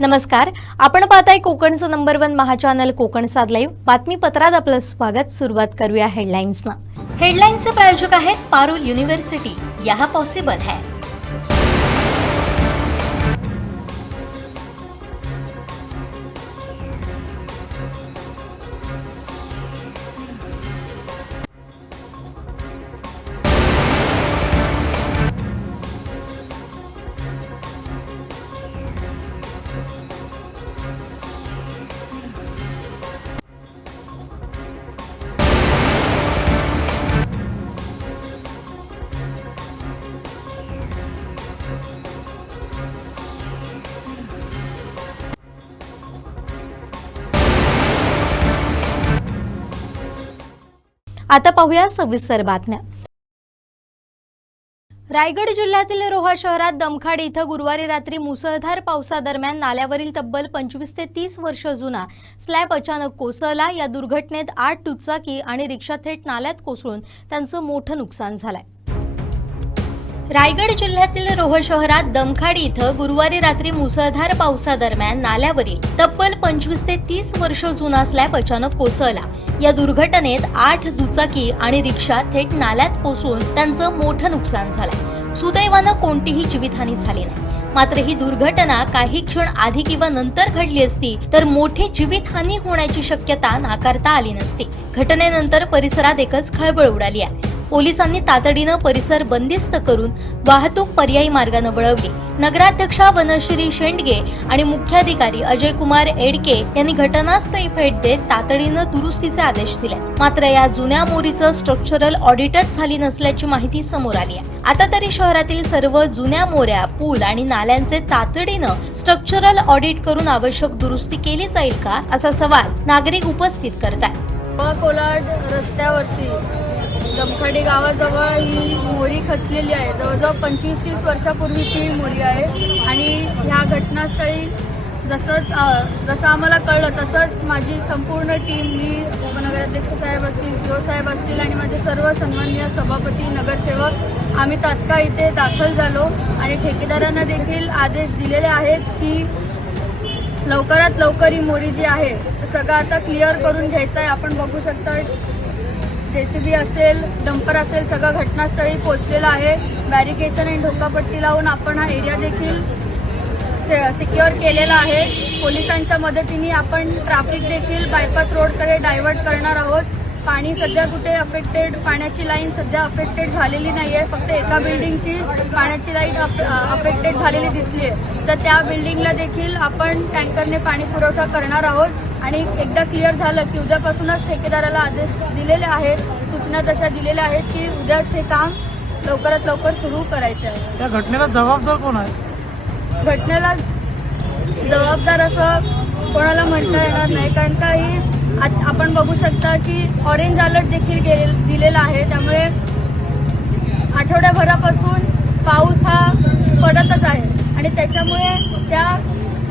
नमस्कार, आपण पाहताय कोकणचं नंबर 1 महाचॅनल कोकण साद लाईव्ह बातमीपत्रात आपलं स्वागत। सुरुवात करूया हेडलाईन्सनं। हेडलाईन्सचे प्रायोजक आहेत पारुल युनिव्हर्सिटी, यहां पॉसिबल है। आता पाहूया सविस्तर बातम्या। रायगड जिल्ह्यातील रोहा शहरात दमखाडी इथं गुरुवारी रात्री मुसळधार पावसादरम्यान नाल्यावरील तब्बल 25 ते 30 वर्ष जुना स्लॅब अचानक कोसळला। या दुर्घटनेत 8 दुचाकी आणि रिक्षा थेट नाल्यात कोसळून त्यांचं मोठं नुकसान झालंय। रायगड जिल्ह्यातील रोहा शहरात दमखाडी इथं गुरुवारी रात्री मुसळधार पावसादरम्यान नाल्यावरील तब्बल 25 ते 30 वर्ष जुना स्लॅब अचानक कोसळला। या दुर्घटनेत 8 दुचाकी आणि रिक्षा थेट नाल्यात कोसळून त्यांचं मोठं नुकसान झालंय। सुदैवानं कोणतीही जीवितहानी झाली नाही। मात्र ही दुर्घटना काही क्षण आधी किंवा नंतर घडली असती तर मोठी जीवितहानी होण्याची शक्यता नाकारता आली नसती। घटनेनंतर परिसरात एकच खळबळ उडाली आहे। पोलिसांनी तातडीनं परिसर बंदिस्त करून वाहतूक पर्यायी मार्गाने वळवली। नगराध्यक्षा वनश्री शेंडगे आणि मुख्याधिकारी अजय कुमार एडके यांनी घटनास्थळी भेट देत तातडीनं दुरुस्तीचे आदेश दिले। मात्र या जुन्या मोरीचं स्ट्रक्चरल ऑडिटच झाली नसल्याची माहिती समोर आली आहे। आता तरी शहरातील सर्व जुन्या मोऱ्या, पूल आणि नाल्यांचे तातडीनं स्ट्रक्चरल ऑडिट करून आवश्यक दुरुस्ती केली जाईल का, असा सवाल नागरिक उपस्थित करतात। कोलाड रस्त्यावरती दमखाडी गावाजवळ ही मोरी खचलेली आहे। जवळजवळ 25-30 वर्षापूर्वीची मोरी आहे आणि ह्या घटनास्थळी जसं आम्हाला कळलं तसंच माझी संपूर्ण टीम, मी उपनगराध्यक्ष साहेब असतील, सीओ साहेब असतील आणि माझे सर्व सन्माननीय सभापती, नगरसेवक आम्ही तात्काळ इथे दाखल झालो आणि ठेकेदारांना देखील आदेश दिलेले आहेत की लवकरात लवकर ही मोरी जी आहे सगळं आता क्लिअर करून घ्यायचं आहे। आपण बघू शकता जेसीबी असेल, डंपर असेल, सगळं घटनास्थळी पोहोचलेलं आहे। बॅरिकेशन आणि ढोकापट्टी लावून आपण हा एरिया देखील सिक्युअर केलेला आहे। पोलिसांच्या मदतीने आपण ट्रॅफिक देखील बायपास रोडकडे डायव्हर्ट करणार आहोत। पाणी सध्या कुठे अफेक्टेड, पाण्याची लाईन सध्या अफेक्टेड झालेली नाहीये, फक्त एका बिल्डिंगची पाण्याची लाईन अफेक्टेड झालेली दिसली आहे। तर त्या बिल्डिंगला देखील आपण टँकरने पाणी पुरवठा करणार आहोत आणि एकदा क्लिअर झालं की उद्यापासूनच ठेकेदाराला आदेश दिलेले आहेत, सूचना तशा दिलेल्या आहेत की उद्याच हे काम लवकरात लवकर सुरू करायचं आहे। त्या घटनेला जबाबदार कोण आहे? घटनेला जबाबदार असं कोणाला म्हणता येणार नाही, कारण का ही आपण बघू शकता की ऑरेंज अलर्ट देखील दिलेला आहे। त्यामुळे आठवड्याभरापासून पाऊस हा पडतच आहे आणि त्याच्यामुळे त्या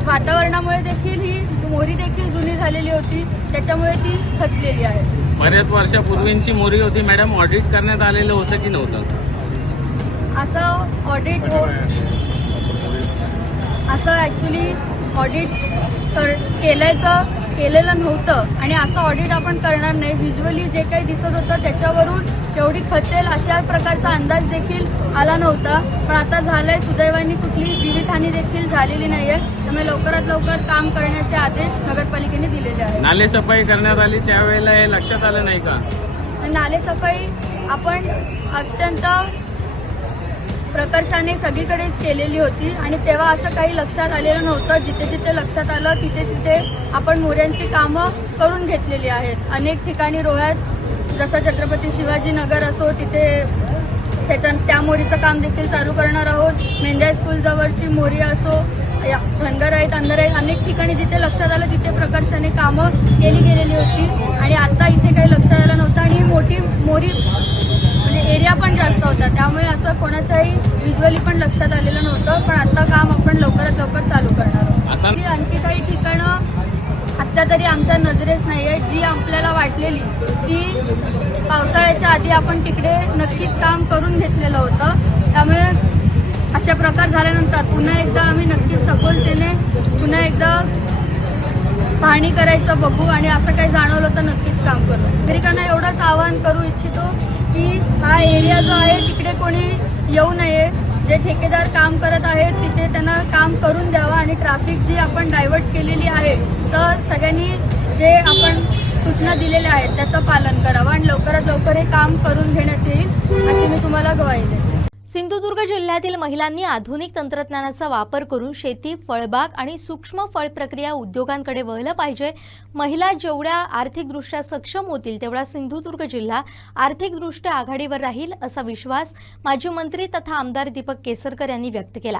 वातावरणामुळे देखील ही मोरी देखील जुनी झालेली होती, त्याच्यामुळे ती खचलेली आहे। बऱ्याच वर्षापूर्वीची मोरी होती मॅडम, ऑडिट करण्यात आलेलं होतं की नव्हतं? असं ऑडिट ॲक्च्युली ऑडिट केलेलं नव्हतं आणि असं ऑडिट आपण करणार नाही। व्हिज्युअली जे काही दिसत होतं त्याच्यावरून एवढी खचेल अशा प्रकारचा अंदाज देखील आला नव्हता, पण आता झालंय। सुदैवाने कुठली जीवितहानी देखील झालेली नाहीये, त्यामुळे लवकरात लवकर काम करण्याचे आदेश नगरपालिकेने दिलेले आहेत। नाले सफाई करण्यात आली त्यावेळेला हे लक्षात आलं नाही का? नाले सफाई आपण अत्यंत प्रकर्षाने सगळीकडेच केलेली होती आणि तेव्हा असं काही लक्षात आलेलं नव्हतं। जिथे जिथे लक्षात आलं तिथे तिथे आपण मोऱ्यांची कामं करून घेतलेली आहेत। अनेक ठिकाणी रोह्यात जसं छत्रपती शिवाजी नगर असो तिथे त्या मोरीचं काम देखील चालू करणार आहोत। मेंढ्या स्कूल जवळची मोरी असो, धनगर आहेत, अंधार आहेत, अनेक ठिकाणी जिथे लक्षात आलं तिथे प्रकर्षाने कामं केली गेलेली होती आणि आता इथे काही लक्षात आलं नव्हतं आणि मोठी मोरी एरिया पण जास्त होता, त्यामुळे असं कोणाच्याही व्हिज्युअली पण लक्षात आलेलं नव्हतं। पण आता काम आपण लवकरात लवकर चालू करणार आहोत। आणखी काही ठिकाणं आत्ता तरी आमच्या नजरेस नाही आहे, जी आपल्याला वाटलेली ती पावसाळ्याच्या आधी आपण तिकडे नक्कीच काम करून घेतलेलं होतं। त्यामुळे अशा प्रकार झाल्यानंतर पुन्हा एकदा आम्ही नक्कीच सखोलतेने पुन्हा एकदा पाहणी करायचं बघू आणि असं काही जाणवलं तर नक्कीच काम करू. नागरिकांना एवढंच आवाहन करू इच्छितो की हा एरिया जो आहे तिकडे कोणी येऊ नये. जे ठेकेदार काम करत आहेत तिथे त्यांना काम करून द्यावं आणि ट्रॅफिक जी आपण डायव्हर्ट केलेली आहे तर सगळ्यांनी जे आपण सूचना दिलेल्या आहेत त्याचं पालन करावं आणि लवकरात लवकर हे काम करून घेण्यात येईल अशी मी तुम्हाला ग्वाही देते. सिंधुदुर्ग जिल्ह्यातील महिलांनी आधुनिक तंत्रज्ञानाचा वापर करून शेती, फळबाग आणि सूक्ष्म फळ प्रक्रिया उद्योगांकडे वळलं पाहिजे. महिला जेवढ्या आर्थिकदृष्ट्या सक्षम होतील तेवढा सिंधुदुर्ग जिल्हा आर्थिकदृष्ट्या आघाडीवर राहील असा विश्वास माजी मंत्री तथा आमदार दीपक केसरकर यांनी व्यक्त केला.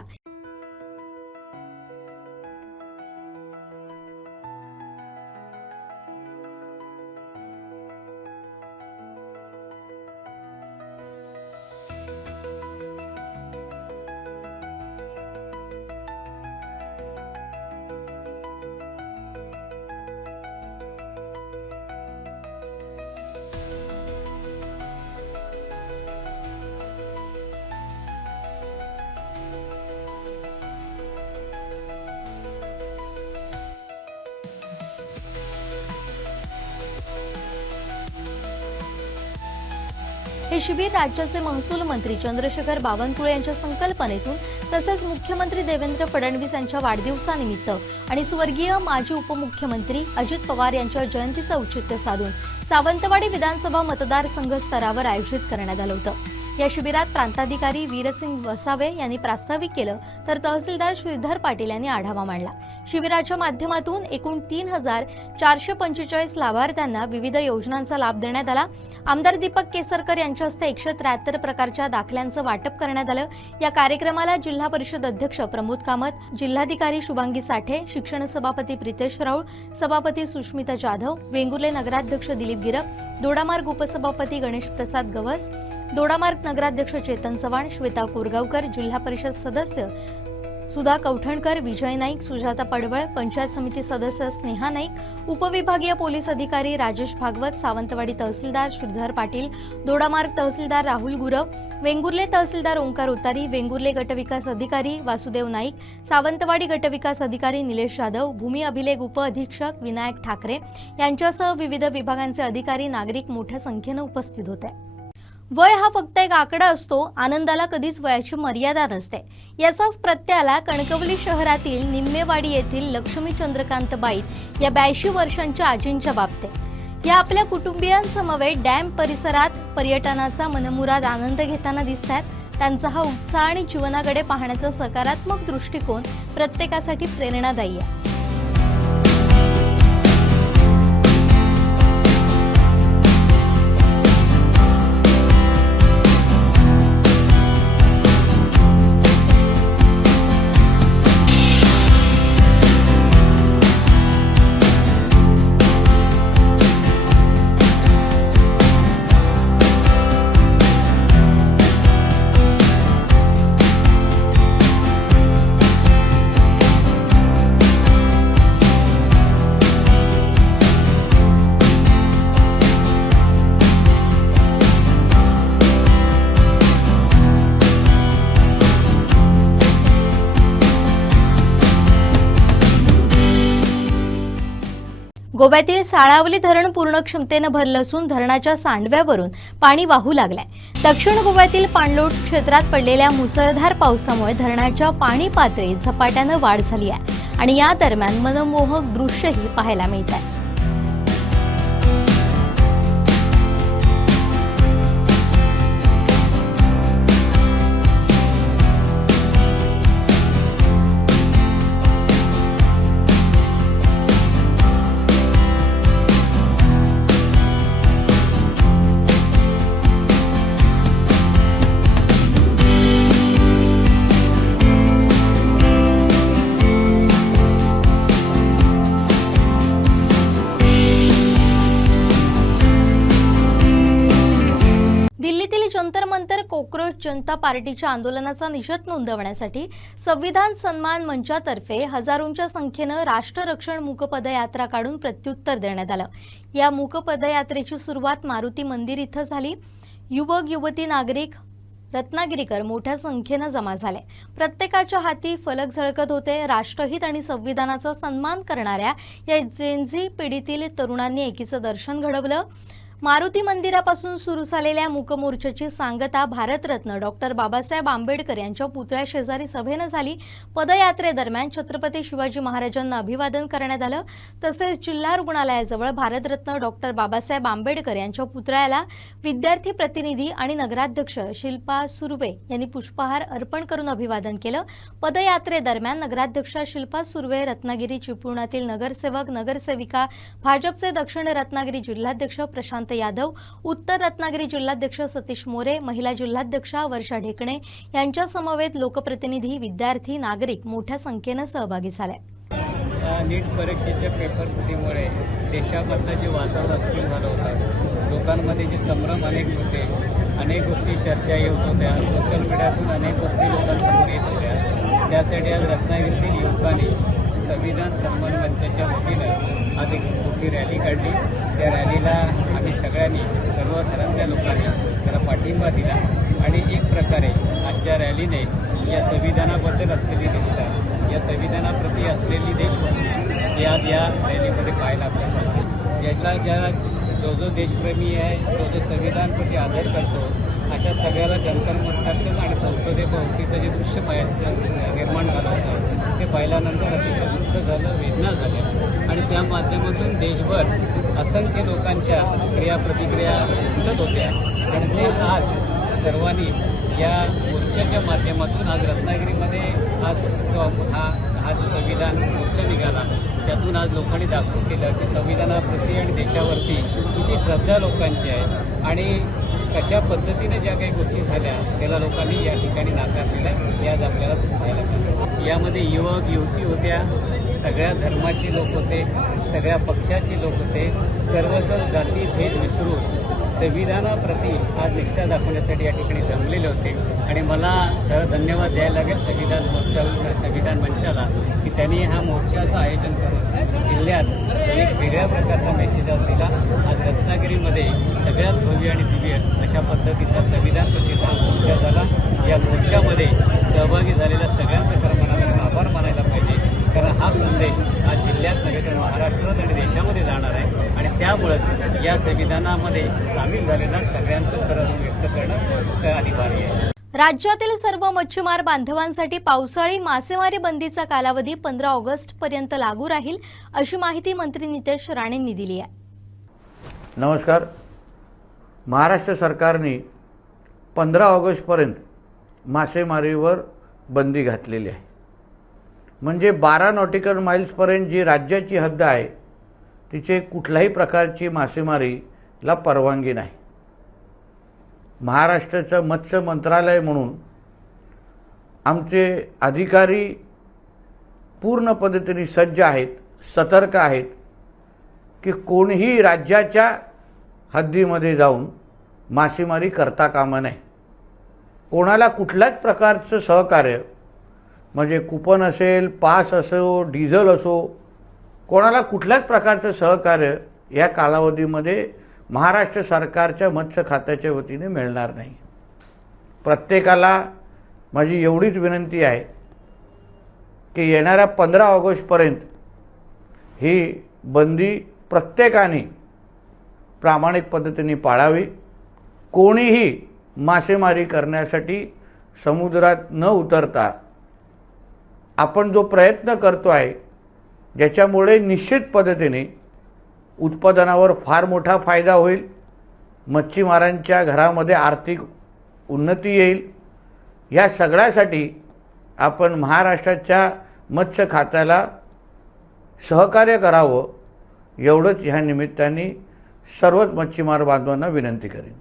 हे शिबिर राज्याचे महसूल मंत्री चंद्रशेखर बावनकुळे यांच्या संकल्पनेतून तसेच मुख्यमंत्री देवेंद्र फडणवीस यांच्या वाढदिवसानिमित्त आणि स्वर्गीय माजी उपमुख्यमंत्री अजित पवार यांच्या जयंतीचं औचित्य साधून सावंतवाडी विधानसभा मतदारसंघ स्तरावर आयोजित करण्यात आलं होतं. या शिबिरात प्रांताधिकारी वीरसिंग वसावे यांनी प्रास्ताविक केलं तर तहसीलदार श्रीधर पाटील यांनी आढावा मांडला. शिबिराच्या माध्यमातून एकूण 3,445 लाभार्थ्यांना विविध योजनांचा लाभ देण्यात आला. आमदार दीपक केसरकर यांच्या हस्ते 173 प्रकारच्या दाखल्यांचं वाटप करण्यात आलं. या कार्यक्रमाला जिल्हा परिषद अध्यक्ष प्रमोद कामत, जिल्हाधिकारी शुभांगी साठे, शिक्षण सभापती प्रितेश राऊळ, सभापती सुष्मिता जाधव, वेंगुर्ले नगराध्यक्ष दिलीप गिरप, दोडामार्ग उपसभापती गणेश प्रसाद गवस, दोडामार्ग नगराध्यक्ष चेतन चव्हाण, श्वेता कोरगावकर, जिल्हा परिषद सदस्य सुधा कौठणकर, विजय नाईक, सुजाता पडवळ, पंचायत समिती सदस्य स्नेहा नाईक, उपविभागीय पोलीस अधिकारी राजेश भागवत, सावंतवाडी तहसीलदार श्रीधर पाटील, दोडामार्ग तहसीलदार राहुल गुरव, वेंगुर्ले तहसीलदार ओंकार उतारी, वेंगुर्ले गटविकास अधिकारी वासुदेव नाईक, सावंतवाडी गटविकास अधिकारी निलेश जाधव, भूमी अभिलेख उप अधीक्षक विनायक ठाकरे यांच्यासह विविध विभागांचे अधिकारी, नागरिक मोठ्या संख्येने उपस्थित होते. वय हा फक्त एक आकडा असतो, आनंदाला कधीच वयाची मर्यादा नसते. याचाच प्रत्ययाला कणकवली शहरातील निम्मेवाडी येथील लक्ष्मी चंद्रकांत बाईत या 82 वर्षांच्या आजींच्या बाबतीत. या आपल्या कुटुंबियांसमवेत डॅम परिसरात पर्यटनाचा मनमुराद आनंद घेताना दिसतात. त्यांचा हा उत्साह आणि जीवनाकडे पाहण्याचा सकारात्मक दृष्टिकोन प्रत्येकासाठी प्रेरणादायी आहे. गोव्यातील साळावली धरण पूर्ण क्षमतेनं भरलं असून धरणाच्या सांडव्यावरून पाणी वाहू लागलंय. दक्षिण गोव्यातील पाणलोट क्षेत्रात पडलेल्या मुसळधार पावसामुळे धरणाच्या पाणी पातळीत झपाट्यानं वाढ झाली आहे आणि या दरम्यान मनमोहक दृश्यही पाहायला मिळत आहे. जंतर मंतर कॉक्रोच जनता पार्टीच्या आंदोलनाचा निषेध नोंदवण्यासाठी संविधान सन्मान मंचातर्फे हजारोंच्या संख्येनं राष्ट्ररक्षण मूक पदयात्रा काढून प्रत्युत्तर देण्यात आलं. या मूक पदयात्रेची सुरुवात मारुती मंदिर इथं झाली. युवक युवती नागरिक रत्नागिरीकर मोठ्या संख्येनं जमा झाले। प्रत्येकाच्या हाती फलक झळकत होते। राष्ट्रहित आणि संविधानाचा सन्मान करणाऱ्या या जेनझी पिढीतील तरुणांनी एकीचं दर्शन घडवलं। मारुती मंदिरापासून सुरू झालेल्या मूकमोर्चाची सांगता भारतरत्न डॉक्टर बाबासाहेब आंबेडकर यांच्या पुतळ्या शेजारी सभेनं झाली। पदयात्रेदरम्यान छत्रपती शिवाजी महाराजांना अभिवादन करण्यात आलं। तसेच जिल्हा रुग्णालयाजवळ भारतरत्न डॉक्टर बाबासाहेब आंबेडकर यांच्या पुतळ्याला विद्यार्थी प्रतिनिधी आणि नगराध्यक्ष शिल्पा सुर्वे यांनी पुष्पहार अर्पण करून अभिवादन केलं। पदयात्रेदरम्यान नगराध्यक्ष शिल्पा सुर्वे, रत्नागिरी चिपळूणातील नगरसेवक, नगरसेविका, भाजपचे दक्षिण रत्नागिरी जिल्हाध्यक्ष प्रशांत यादव, उत्तर रत्नागिरी जिल्हाध्यक्ष सतीश मोरे, महिला जिल्हाध्यक्षा वर्षा ढेकणे यांच्या समवेत लोकप्रतिनिधी, विद्यार्थी, नागरिक मोठ्या संख्येने सहभागी झाले। नीट परीक्षेच्या पेपर फुटीमुळे देशामधलं जे वातावरण अस्थिर झालं होतं, लोकांमध्ये जे संभ्रम अनेक होते, अनेक गोष्टी चर्चा येत होत्या, सोशल मीडियातून अनेक गोष्टी लोकांसमोर येत होत्या। त्यासाठी आज रत्नागिरीतील युवकांनी संविधान सन्मान मंचाच्या वतीनं आज एक मोठी रॅली काढली। त्या रॅलीला आम्ही सगळ्यांनी, सर्व धर्माच्या लोकांनी त्याला पाठिंबा दिला आणि एक प्रकारे आजच्या रॅलीने या संविधानाबद्दल असलेली निष्ठा, या संविधानाप्रती असलेली देशभक्ती ही आज या रॅलीमध्ये पाहायला आपल्याला जो देशप्रेमी आहे, जो संविधानप्रती आदर करतो, अशा सगळ्याला जंतर मंतरचं आणि संसदेभोवतीचं जे दृश्य निर्माण झालं होतं ते पाहिल्यानंतर अतिशय दुःख झालं, वेदना झाल्या आणि त्या माध्यमातून देशभर असंख्य लोकांच्या क्रियाप्रतिक्रिया उमटत होत्या आणि ते आज सर्वांनी या मोर्चाच्या माध्यमातून आज रत्नागिरीमध्ये आज हा जो संविधान मोर्चा निघाला त्यातून आज लोकांनी दाखवून दिलं की संविधानाप्रती आणि देशावरती किती श्रद्धा लोकांची आहे आणि कशा पद्धतीने ज्या काही गोष्टी झाल्या त्याला लोकांनी या ठिकाणी नाकारलेलं आहे हे आज आपल्याला पाहायला मिळतं। यामध्ये युवक युवती होत्या, सगळ्या धर्माचे लोक होते, सगळ्या पक्षाचे लोक होते, सर्वजण जाती भेद विसरून संविधानाप्रती आज निष्ठा दाखवण्यासाठी या ठिकाणी जमलेले होते आणि मला धन्यवाद द्यायला लागेल संविधान मंचाला की त्यांनी हा मोर्चाचं आयोजन करून जिल्ह्यात एक वेगळ्या प्रकारचा मेसेज आज दिला। आज रत्नागिरीमध्ये सगळ्यात भव्य आणि दिव्य अशा पद्धतीचा संविधान प्रतिचा मोर्चा झाला। या मोर्चामध्ये सहभागी झालेल्या सगळ्यांचा खरं मनापासून आभार मानायला पाहिजे, कारण हा संदेश आज जिल्ह्यात नव्हे तर महाराष्ट्रात आणि देशामध्ये जाणार आहे आणि त्यामुळं या संविधानामध्ये सामील झालेल्या सगळ्यांचं खरं व्यक्त करणं अनिवार्य आहे। राज्यातील सर्व मच्छीमार बांधवांसाठी पावसाळी मासेमारी बंदीचा कालावधी 15 ऑगस्ट पर्यंत लागू राहील, अशी माहिती मंत्री नितेश राणेंनी दिली आहे। नमस्कार। महाराष्ट्र सरकारने 15 ऑगस्ट पर्यंत मासेमारीवर बंदी घातलेली आहे। म्हणजे 12 नॉटिकल माइल्सपर्यंत जी राज्याची हद्द आहे तिचे कुठल्याही प्रकारची मासेमारीला परवानगी नाही। महाराष्ट्राचं मत्स्य मंत्रालय म्हणून आमचे अधिकारी पूर्ण पद्धतीने सज्ज आहेत, सतर्क आहेत की कोणीही राज्याच्या हद्दीमध्ये जाऊन मासेमारी करता कामा नये। कोणाला कुठल्याच प्रकारचं सहकार्य म्हणजे कुपन असेल, पास असो, डिझेल असो, कोणाला कुठल्याच प्रकारचं सहकार्य या कालावधीमध्ये महाराष्ट्र सरकारच्या मत्स्य खात्याच्या वतीने मिळणार नाही। प्रत्येकाला माझी एवढीच विनंती आहे की येणाऱ्या 15 ऑगस्टपर्यंत ही बंदी प्रत्येकाने प्रामाणिक पद्धतीने पाळावी। कोणीही मासेमारी करण्यासाठी समुद्रात न उतरता आपण जो प्रयत्न करतो आहे ज्याच्यामुळे निश्चित पद्धतीने उत्पादनावर फार मोठा फायदा होईल, मच्छीमारांच्या घरामध्ये आर्थिक उन्नती येईल, या सगळ्यासाठी आपण महाराष्ट्राच्या मत्स्य खात्याला सहकार्य करावं एवढंच ह्या निमित्ताने सर्वच मच्छीमार बांधवांना विनंती करेन।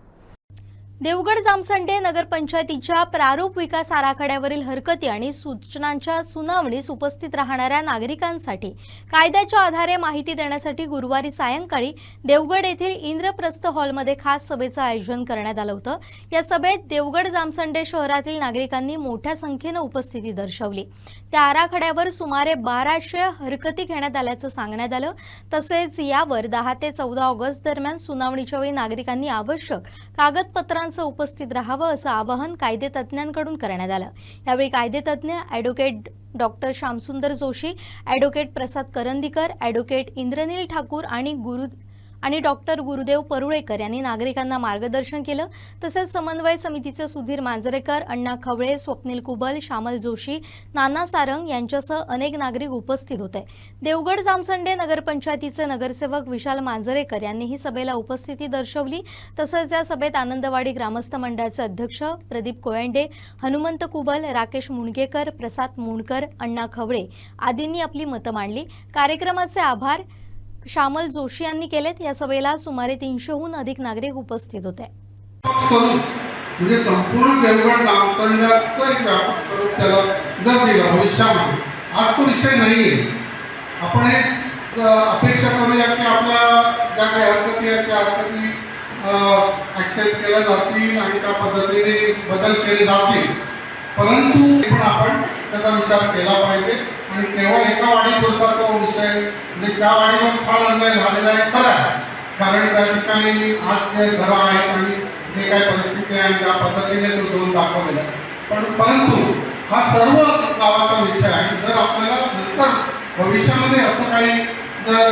देवगड जामसंडे नगरपंचायतीच्या प्रारूप विकास आराखड्यावरील हरकती आणि सूचनांच्या सुनावणीस उपस्थित राहणाऱ्या नागरिकांसाठी कायद्याच्या आधारे माहिती देण्यासाठी गुरुवारी सायंकाळी देवगड येथील इंद्रप्रस्थ हॉलमध्ये खास सभेचं आयोजन करण्यात आलं होतं। या सभेत देवगड जामसंडे शहरातील नागरिकांनी मोठ्या संख्येने उपस्थिती दर्शवली। त्या आराखड्यावर सुमारे 1200 हरकती घेण्यात आल्याचं सांगण्यात आलं। तसेच यावर 10 ते 14 ऑगस्ट दरम्यान सुनावणीच्या वेळी नागरिकांनी आवश्यक कागदपत्रांसह माणसं उपस्थित राहावं असं आवाहन कायदेतज्ञांकडून करण्यात आलं. यावेळी कायदेतज्ञ advocate doctor Shyamsundar Joshi, advocate Prasad Karandikar, advocate Indranil Thakur आणि डॉक्टर गुरुदेव परुळेकर यांनी नागरिकांना मार्गदर्शन केलं. तसेच समन्वय समितीचे सुधीर मांजरेकर, अण्णा खवळे, स्वप्नील कुबल, श्यामल जोशी, नाना सारंग यांच्यासह अनेक नागरिक उपस्थित होते. देवगड जामसंडे नगरपंचायतीचे नगरसेवक विशाल मांजरेकर यांनीही सभेला उपस्थिती दर्शवली. तसंच या सभेत आनंदवाडी ग्रामस्थ मंडळाचे अध्यक्ष प्रदीप कोयंडे, हनुमंत कुबल, राकेश मुणगेकर, प्रसाद मुणकर, अण्णा खवळे आदींनी आपली मतं मांडली. कार्यक्रमाचे आभार श्यामल जोशी यांनी केलेत. या सभेला सुमारे 300हून अधिक नागरिक उपस्थित होते. म्हणजे संपूर्ण देवगड नामसंडाचं एक व्यापक स्वरूप त्याला जर दिलं भविष्यामध्ये, आज तो विषय नाहीये. आपण एक अपेक्षा करूया की आपल्या ज्या काही हरकती आहेत त्या हरकती ऍक्सेप्ट केल्या जातील आणि त्या पद्धतीने बदल केले जातील, परंतु पण आपण त्याचा विचार केला पाहिजे. आणि केवळ एका वाडीपुरता तो विषय म्हणजे त्या वाडीवर फार अन्याय झालेला आहे खरं आहे, कारण त्या ठिकाणी आज जे घरं आहेत आणि जे काही परिस्थिती आहे आणि त्या पद्धतीने तो झोन दाखवलेला आहे, परंतु हा सर्व गावाचा विषय आहे. जर आपल्याला नंतर भविष्यामध्ये असं काही जर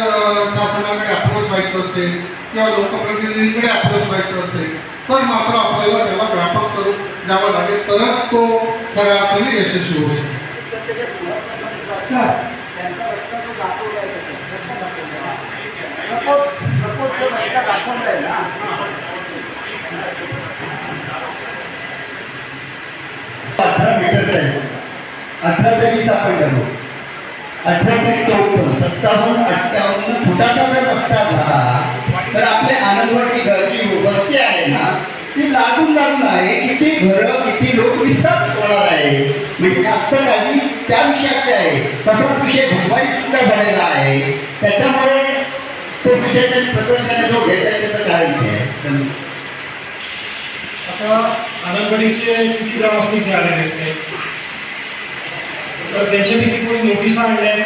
शासनाकडे अप्रोच व्हायचं असेल किंवा लोकप्रतिनिधींकडे अप्रोच व्हायचं असेल तर मात्र आपल्याला त्याला व्यापक स्वरूप द्यावं लागेल, तरच तो खऱ्या अर्थाने यशस्वी होऊ शकेल. मीटर 18 आपण करू 18.54 57-58 फुटाचा जर रस्ता झाला तर आपले आनंदवाडची घरची वस्ती आहे ना ती लागून आहे. किती घरं किती लोक विस्थापित होणार आहे, म्हणजे जास्त काही त्या विषयाचे आहे. तसाच विषय भुजबाई सुद्धा झालेला आहे. त्याच्यामुळे तो विषय प्रदर्शन जो घेत आहे त्याचं काय विषय आहे. आता आनंदवाडीचे किती ग्रामस्थ इथे आलेले आहेत तर त्यांच्यापैकी कोणी नोटीस आणल्या.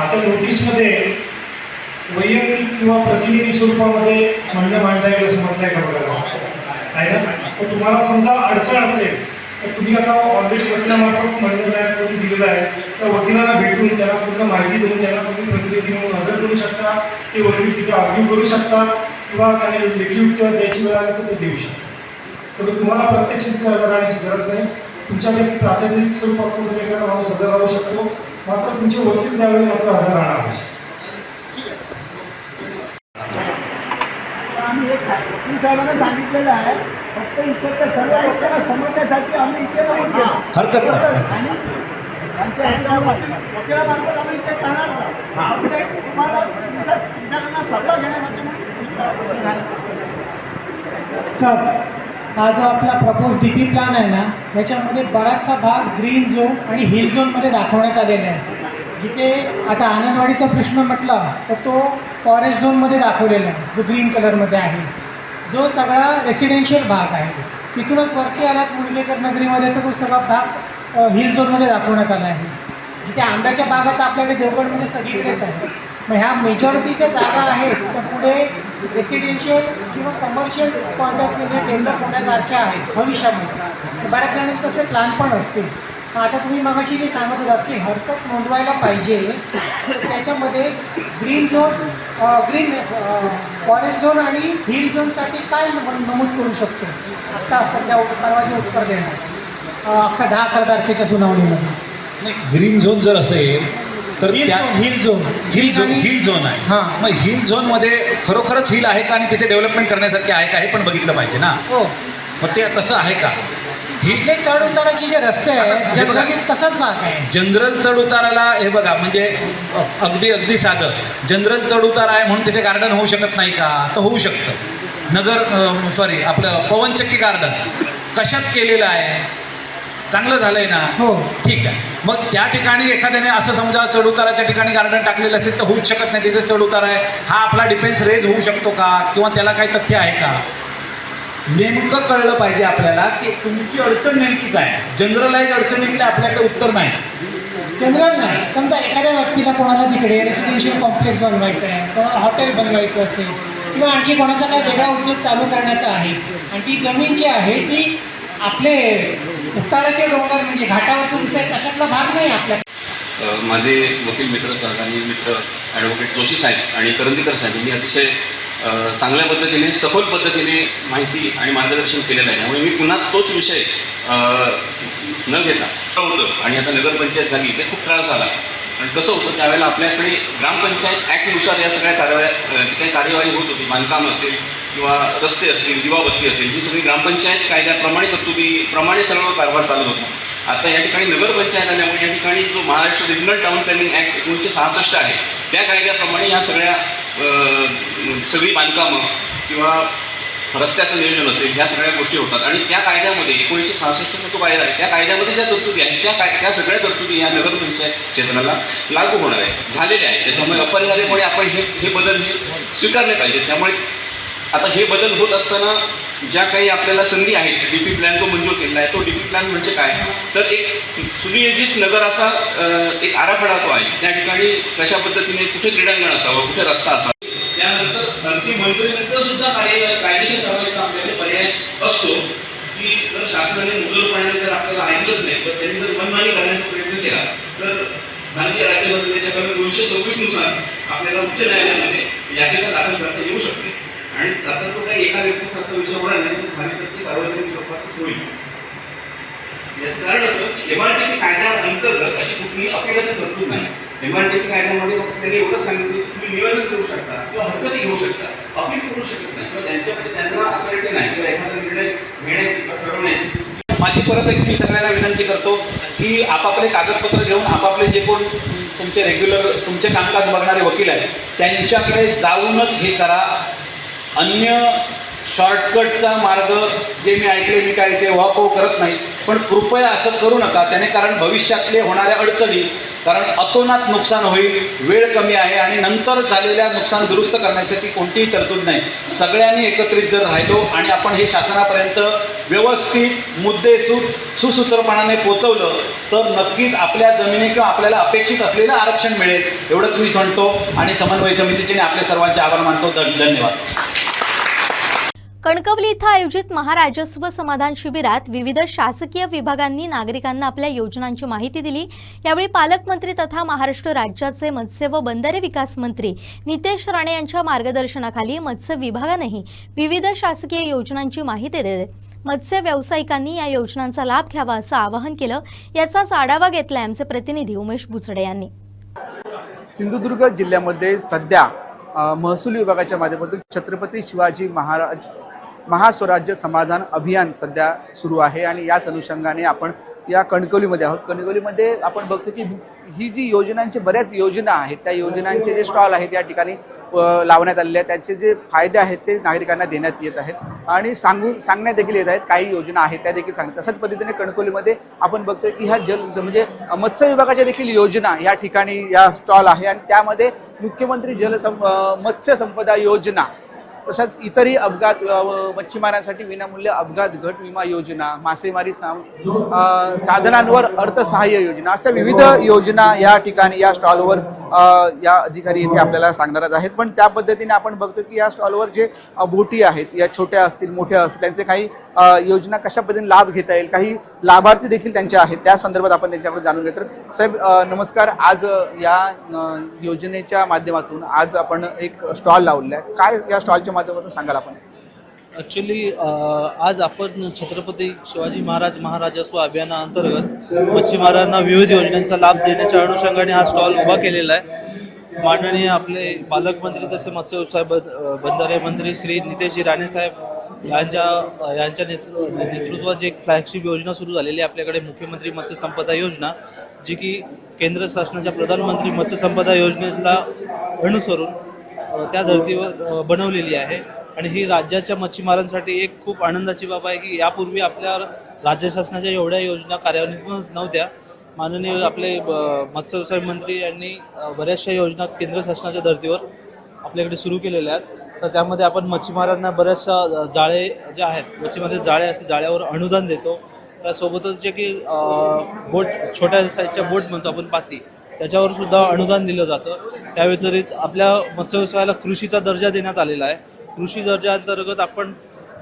आता नोटीसमध्ये वैयक्तिक किंवा प्रतिनिधी स्वरूपामध्ये म्हणणं मांडता येईल असं म्हणताय का बघा आहे ना. तर तुम्हाला समजा अडचण असेल तर तुम्ही आता ऑलरेडी वकिलामार्फत म्हणणं तयार करून दिलेलं आहे, तर वकिलांना भेटून त्याला पूर्ण माहिती देऊन त्याला तुम्ही प्रतिनिधी म्हणून हजर करू शकता. ते वकील तिथे आर्ग्यू करू शकता किंवा त्याने लेखी उत्तर द्यायची वेळ आली तर ते देऊ शकता. तर तुम्हाला प्रत्यक्ष राहण्याची गरज नाही. तुमच्यापैकी प्रातिनिधिक स्वरूपात तुम्ही एखादा माणूस हजर राहू शकतो, मात्र तुमचे वकील त्यावेळी मात्र हजर राहणार पाहिजे. आम्ही एक वकील साहेबांना सांगितलेलं आहे, फक्त इकडच्या सर्व लोकांना समजण्यासाठी आम्ही इथे हरकत आणि त्यांच्या वकिलामार्फत आम्ही इथे करणार नाही. तुम्हाला विचारांना सल्ला घेण्यासाठी सर, हा जो आपला प्रपोज DP प्लॅन आहे ना याच्यामध्ये बराचसा भाग ग्रीन झोन आणि हिल झोनमध्ये दाखवण्यात आलेला आहे. जिथे आता आनंदवाडीचा प्रश्न म्हटला तर तो फॉरेस्ट झोनमध्ये दाखवलेला आहे, जो ग्रीन कलरमध्ये आहे, जो सगळा रेसिडेन्शियल भाग आहे. तिथूनच वरती आलात मुंडलेकर नगरीमध्ये तर तो सगळा भाग हिल झोनमध्ये दाखवण्यात आला आहे. जिथे आंब्याच्या बागा तर आपल्याकडे देवगडमध्ये सगळीकडेच आहे. मग ह्या मेजॉरिटीच्या जागा आहेत तर पुढे रेसिडेन्शियल किंवा कमर्शियल पॉईंट ऑफ व्ह्यूने डेव्हलप होण्यासारख्या आहेत भविष्यामध्ये. बऱ्याच जणांनी तसे प्लॅन पण असते. आता तुम्ही मगाशी जे सांगत होतात की हरकत नोंदवायला पाहिजे, त्याच्यामध्ये green zone green forest zone आणि हिल झोनसाठी काय नमूद करू शकतो आत्ता सध्या परवाचे उत्तर देणार अख्खा 10-11 तारखेच्या सुनावणीमध्ये. नाही, ग्रीन झोन जर असेल तर हिल झोन आहे. हां, मग हिल झोनमध्ये खरोखरच हिल आहे का आणि तिथे डेव्हलपमेंट करण्यासारखे आहे का हे पण बघितलं पाहिजे ना. हो, मग ते तसं आहे का. इथले चढ उताराचे जे रस्ते आहेत जनरली तसाच भाग आहे. जनरल चढ उताराला हे बघा म्हणजे अगदी साधं जनरल चढ उतार आहे म्हणून तिथे गार्डन होऊ शकत नाही का, तर होऊ शकतं. आपलं पवनचक्की गार्डन कशात केलेलं आहे, चांगलं झालंय ना. हो, ठीक आहे. मग त्या ठिकाणी एखाद्याने असं समजा चढउताराच्या ठिकाणी गार्डन टाकलेलं असेल तर होऊच शकत नाही, तिथे चढउतार आहे. हा आपला डिफेन्स रेज होऊ शकतो का किंवा त्याला काही तथ्य आहे का. नेमकं कळलं पाहिजे आपल्याला की तुमची अडचण नेमकी काय. जनरलाइज अडचणीकडे आपल्याकडे उत्तर नाही. जनरल नाही. समजा एखाद्या व्यक्तीला कोणाला तिकडे रेसिडेन्शियल कॉम्प्लेक्स बनवायचं आहे, कोणाला हॉटेल बनवायचं असेल किंवा आणखी कोणाचा काही वेगळा उद्योग चालू करण्याचा आहे आणि ती जमीन जी आहे ती आपले उताराचे डोंगर म्हणजे घाटावरचं दिसाय तशातला भाग नाही आपल्या. माझे वकील मित्र सहकारी मित्र ॲडव्होकेट जोशी साहेब आणि करंदीकर साहेब यांनी अतिशय चांगल्या पद्धतीने सखोल पद्धतीने माहिती आणि मार्गदर्शन केलेलं आहे. त्यामुळे मी पुन्हा तोच विषय न घेता होतं आणि आता नगरपंचायत झाली ते खूप त्रास झाला. आणि कसं होतं त्यावेळेला आपल्याकडे ग्रामपंचायत ॲक्टनुसार या सगळ्या काही कार्यवाही होत होती. बांधकाम असेल किंवा रस्ते असतील दिवाबत्ती असेल ही सगळी ग्रामपंचायत कायद्याप्रमाणे तरतुदीप्रमाणे सर्व कारभार चालत होता. आता या ठिकाणी नगरपंचायत आल्यामुळे या ठिकाणी जो Maharashtra regional town planning act 1966 आहे त्या कायद्याप्रमाणे या सगळी बांधकामं किंवा रस्त्याचं नियोजन असेल ह्या सगळ्या गोष्टी होतात. आणि त्या कायद्यामध्ये 1966चा जो कायदा आहे त्या कायद्यामध्ये ज्या तरतुदी आहेत त्या सगळ्या तरतुदी या नगरपंचायत क्षेत्राला लागू होणार आहे झालेल्या आहेत. त्याच्यामुळे अपरिहार्यपणे आपण हे बदल स्वीकारले पाहिजेत. त्यामुळे आता हे बदल होत असताना ज्या काही आपल्याला संधी आहेत DP प्लॅन जो मंजूर केलेला आहे तो DP प्लॅन म्हणजे काय तर एक सुनियोजित नगराचा एक आराखडा तो आहे. त्या ठिकाणी कशा पद्धतीने कुठे क्रीडांगण असावं कुठे रस्ता असावा. त्यानंतर अंतिम मंजुरीनंतर सुद्धा कायदेशीर कारवाईचा आपल्याकडे पर्याय असतो की जर शासनाने मुजोरपणाने जर आपल्याला ऐकलंच नाही तर त्यांनी जर मनमानी करण्याचा प्रयत्न केला तर भारतीय राज्यघटनेच्या कलम 226 नुसार आपल्याला उच्च न्यायालयामध्ये याचिका दाखल करता येऊ शकते. आणि आता तो काही एका व्यक्तीचा असा विषय होणार नाही तर झाली तर ती सार्वजनिक स्वरूपातच होईल. याचं कारण असं की MRTP कायद्याअंतर्गत अशी कुठलीही अपीलाची तरतूद नाही. MRTP कायद्यामध्ये त्यांनी एवढंच सांगितलं की तुम्ही निवेदन करू शकता किंवा हरकती घेऊ शकता अपील करू शकत नाही किंवा त्यांच्यामध्ये त्यांना अथॉरिटी नाही किंवा एखादा निर्णय घेण्याची किंवा ठरवण्याची. माझी परत एक मी सगळ्यांना विनंती करतो की आपापले कागदपत्र घेऊन आपापले जे कोण तुमचे रेग्युलर तुमचे कामकाज बघणारे वकील आहेत त्यांच्याकडे जाऊनच हे करा. अन्य शॉर्टकटचा मार्ग जे मी ऐकले मी काय ते वापव करत नाही पण कृपया असं करू नका. त्याने कारण भविष्यातले होणाऱ्या अडचणी कारण अतोनात नुकसान होईल वेळ कमी आहे आणि नंतर झालेल्या नुकसान दुरुस्त करण्यासाठी कोणतीही तरतूद नाही. सगळ्यांनी एकत्रित जर राहिलो आणि आपण हे शासनापर्यंत व्यवस्थित मुद्दे सुसूत्रपणाने पोचवलं तर नक्कीच आपल्या जमिनी किंवा आपल्याला अपेक्षित असलेलं आरक्षण मिळेल एवढंच मी म्हणतो आणि समन्वय समितीचे आपले सर्वांचे आभार मानतो. धन्यवाद. कणकवली इथं आयोजित महाराजस्व समाधान शिबिरात विविध शासकीय विभागांनी नागरिकांना आपल्या योजनांची माहिती दिली. यावेळी पालकमंत्री तथा महाराष्ट्र राज्याचे मत्स्य व बंदरे विकास मंत्री नितेश राणे यांच्या मार्गदर्शनाखाली मत्स्य विभागानेही विविध शासकीय योजनांची माहिती देत मत्स्य व्यावसायिकांनी या योजनांचा लाभ घ्यावा असं आवाहन केलं. याचाच आढावा घेतलाय आमचे प्रतिनिधी उमेश बुचडे यांनी. सिंधुदुर्ग जिल्ह्यामध्ये सध्या महसूल विभागाच्या माध्यमातून छत्रपती शिवाजी महाराज महास्वराज्य समाधान अभियान सध्या सुरू आहे आणि याच अनुषंगाने आपण या कणकवलीमध्ये आहोत. कणकवलीमध्ये आपण बघतो की ही जी योजनांची बऱ्याच योजना आहेत त्या योजनांचे जे स्टॉल आहेत या ठिकाणी लावण्यात आलेले आहेत. त्याचे जे फायदे आहेत ते नागरिकांना देण्यात येत आहेत आणि सांगण्यात देखील येत आहेत. काही योजना आहेत त्या देखील सांगतात. तशाच पद्धतीने कणकवलीमध्ये आपण बघतोय की ह्या म्हणजे मत्स्य विभागाच्या देखील योजना या ठिकाणी या स्टॉल आहे आणि त्यामध्ये मुख्यमंत्री मत्स्य संपदा योजना तशाच इतरही अपघात मच्छीमारांसाठी विनामूल्य अपघात गट विमा योजना मासेमारी साधनांवर अर्थसहाय्य योजना अशा विविध योजना या ठिकाणी या स्टॉलवर या अधिकारी इथे आपल्याला सांगणारच आहेत. पण त्या पद्धतीने आपण बघतो की या स्टॉलवर जे बोटी आहेत या छोट्या असतील मोठ्या असतील त्यांचे काही योजना कशा पद्धतीने लाभ घेता येईल काही लाभार्थी देखील त्यांचे आहेत त्या संदर्भात आपण त्यांच्याकडून जाणून घेतो. साहेब नमस्कार. आज या योजनेच्या माध्यमातून आज आपण एक स्टॉल लावलेला आहे. काय या स्टॉलच्या माध्यमातून सांगाल आपण? ॲक्च्युली आज आपण छत्रपती शिवाजी महाराज महाराजस्व अभियानाअंतर्गत मच्छीमारांना विविध योजनांचा लाभ देण्याच्या अनुषंगाने हा स्टॉल उभा केलेला आहे. माननीय आपले पालकमंत्री तसे मत्स्य व्यवसाय बंदरे मंत्री श्री नितेशजी राणे साहेब यांच्या नेतृत्वात एक फ्लॅगशिप योजना सुरू झालेली आहे आपल्याकडे मुख्यमंत्री मत्स्य संपदा योजना जी की केंद्र शासनाच्या प्रधानमंत्री मत्स्य संपदा योजनेला अनुसरून त्या धर्तीवर बनवलेली आहे. आणि ही राज्याच्या मच्छीमारांसाठी एक खूप आनंदाची बाब आहे की यापूर्वी आपल्या राज्य शासनाच्या एवढ्या योजना कार्यान्वित नव्हत्या. माननीय आपले मत्स्य व्यवसाय मंत्री यांनी बऱ्याचशा योजना केंद्र शासनाच्या धर्तीवर आपल्याकडे सुरू केलेल्या आहेत. तर त्यामध्ये आपण मच्छीमारांना बऱ्याचशा जाळे जे आहेत मच्छीमारांचे जाळे असे जाळ्यावर अनुदान देतो. त्यासोबतच जे की बोट छोट्या साईजच्या बोट म्हणतो आपण पाती त्याच्यावर सुद्धा अनुदान दिलं जातं. त्या व्यतिरिक्त आपल्या मत्स्य व्यवसायाला कृषीचा दर्जा देण्यात आलेला आहे. कृषी दर्जाअंतर्गत आपण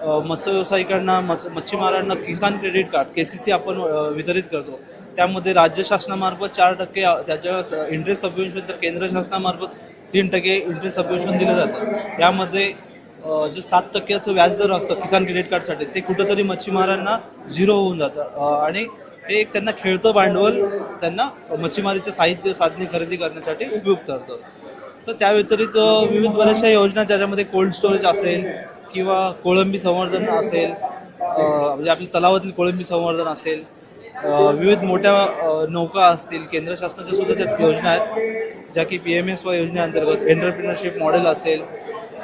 मत्स्य व्यावसायिकांना मच्छीमारांना किसान क्रेडिट कार्ड KCC आपण वितरित करतो. त्यामध्ये राज्य शासनामार्फत 4% त्याच्या इंटरेस्ट सबवेन्शन, तर केंद्र शासनामार्फत 3% इंटरेस्ट सबवेन्शन दिलं जातं. यामध्ये जे 7% व्याजदर असतं किसान क्रेडिट कार्डसाठी, ते कुठंतरी मच्छीमारांना 0 होऊन जातं आणि हे एक त्यांना खेळतं भांडवल त्यांना मच्छीमारीचे साहित्य साधने खरेदी करण्यासाठी उपयुक्त ठरतं. तर त्या व्यतिरिक्त विविध बऱ्याचशा योजना, त्याच्यामध्ये कोल्ड स्टोरेज असेल किंवा कोळंबी संवर्धन असेल, म्हणजे आपल्या तलावातील कोळंबी संवर्धन असेल, विविध मोठ्या नौका असतील, केंद्र शासनाच्या सुद्धा त्यात योजना आहेत, ज्या की PMSY योजनेअंतर्गत एंटरप्रिनरशिप मॉडेल असेल,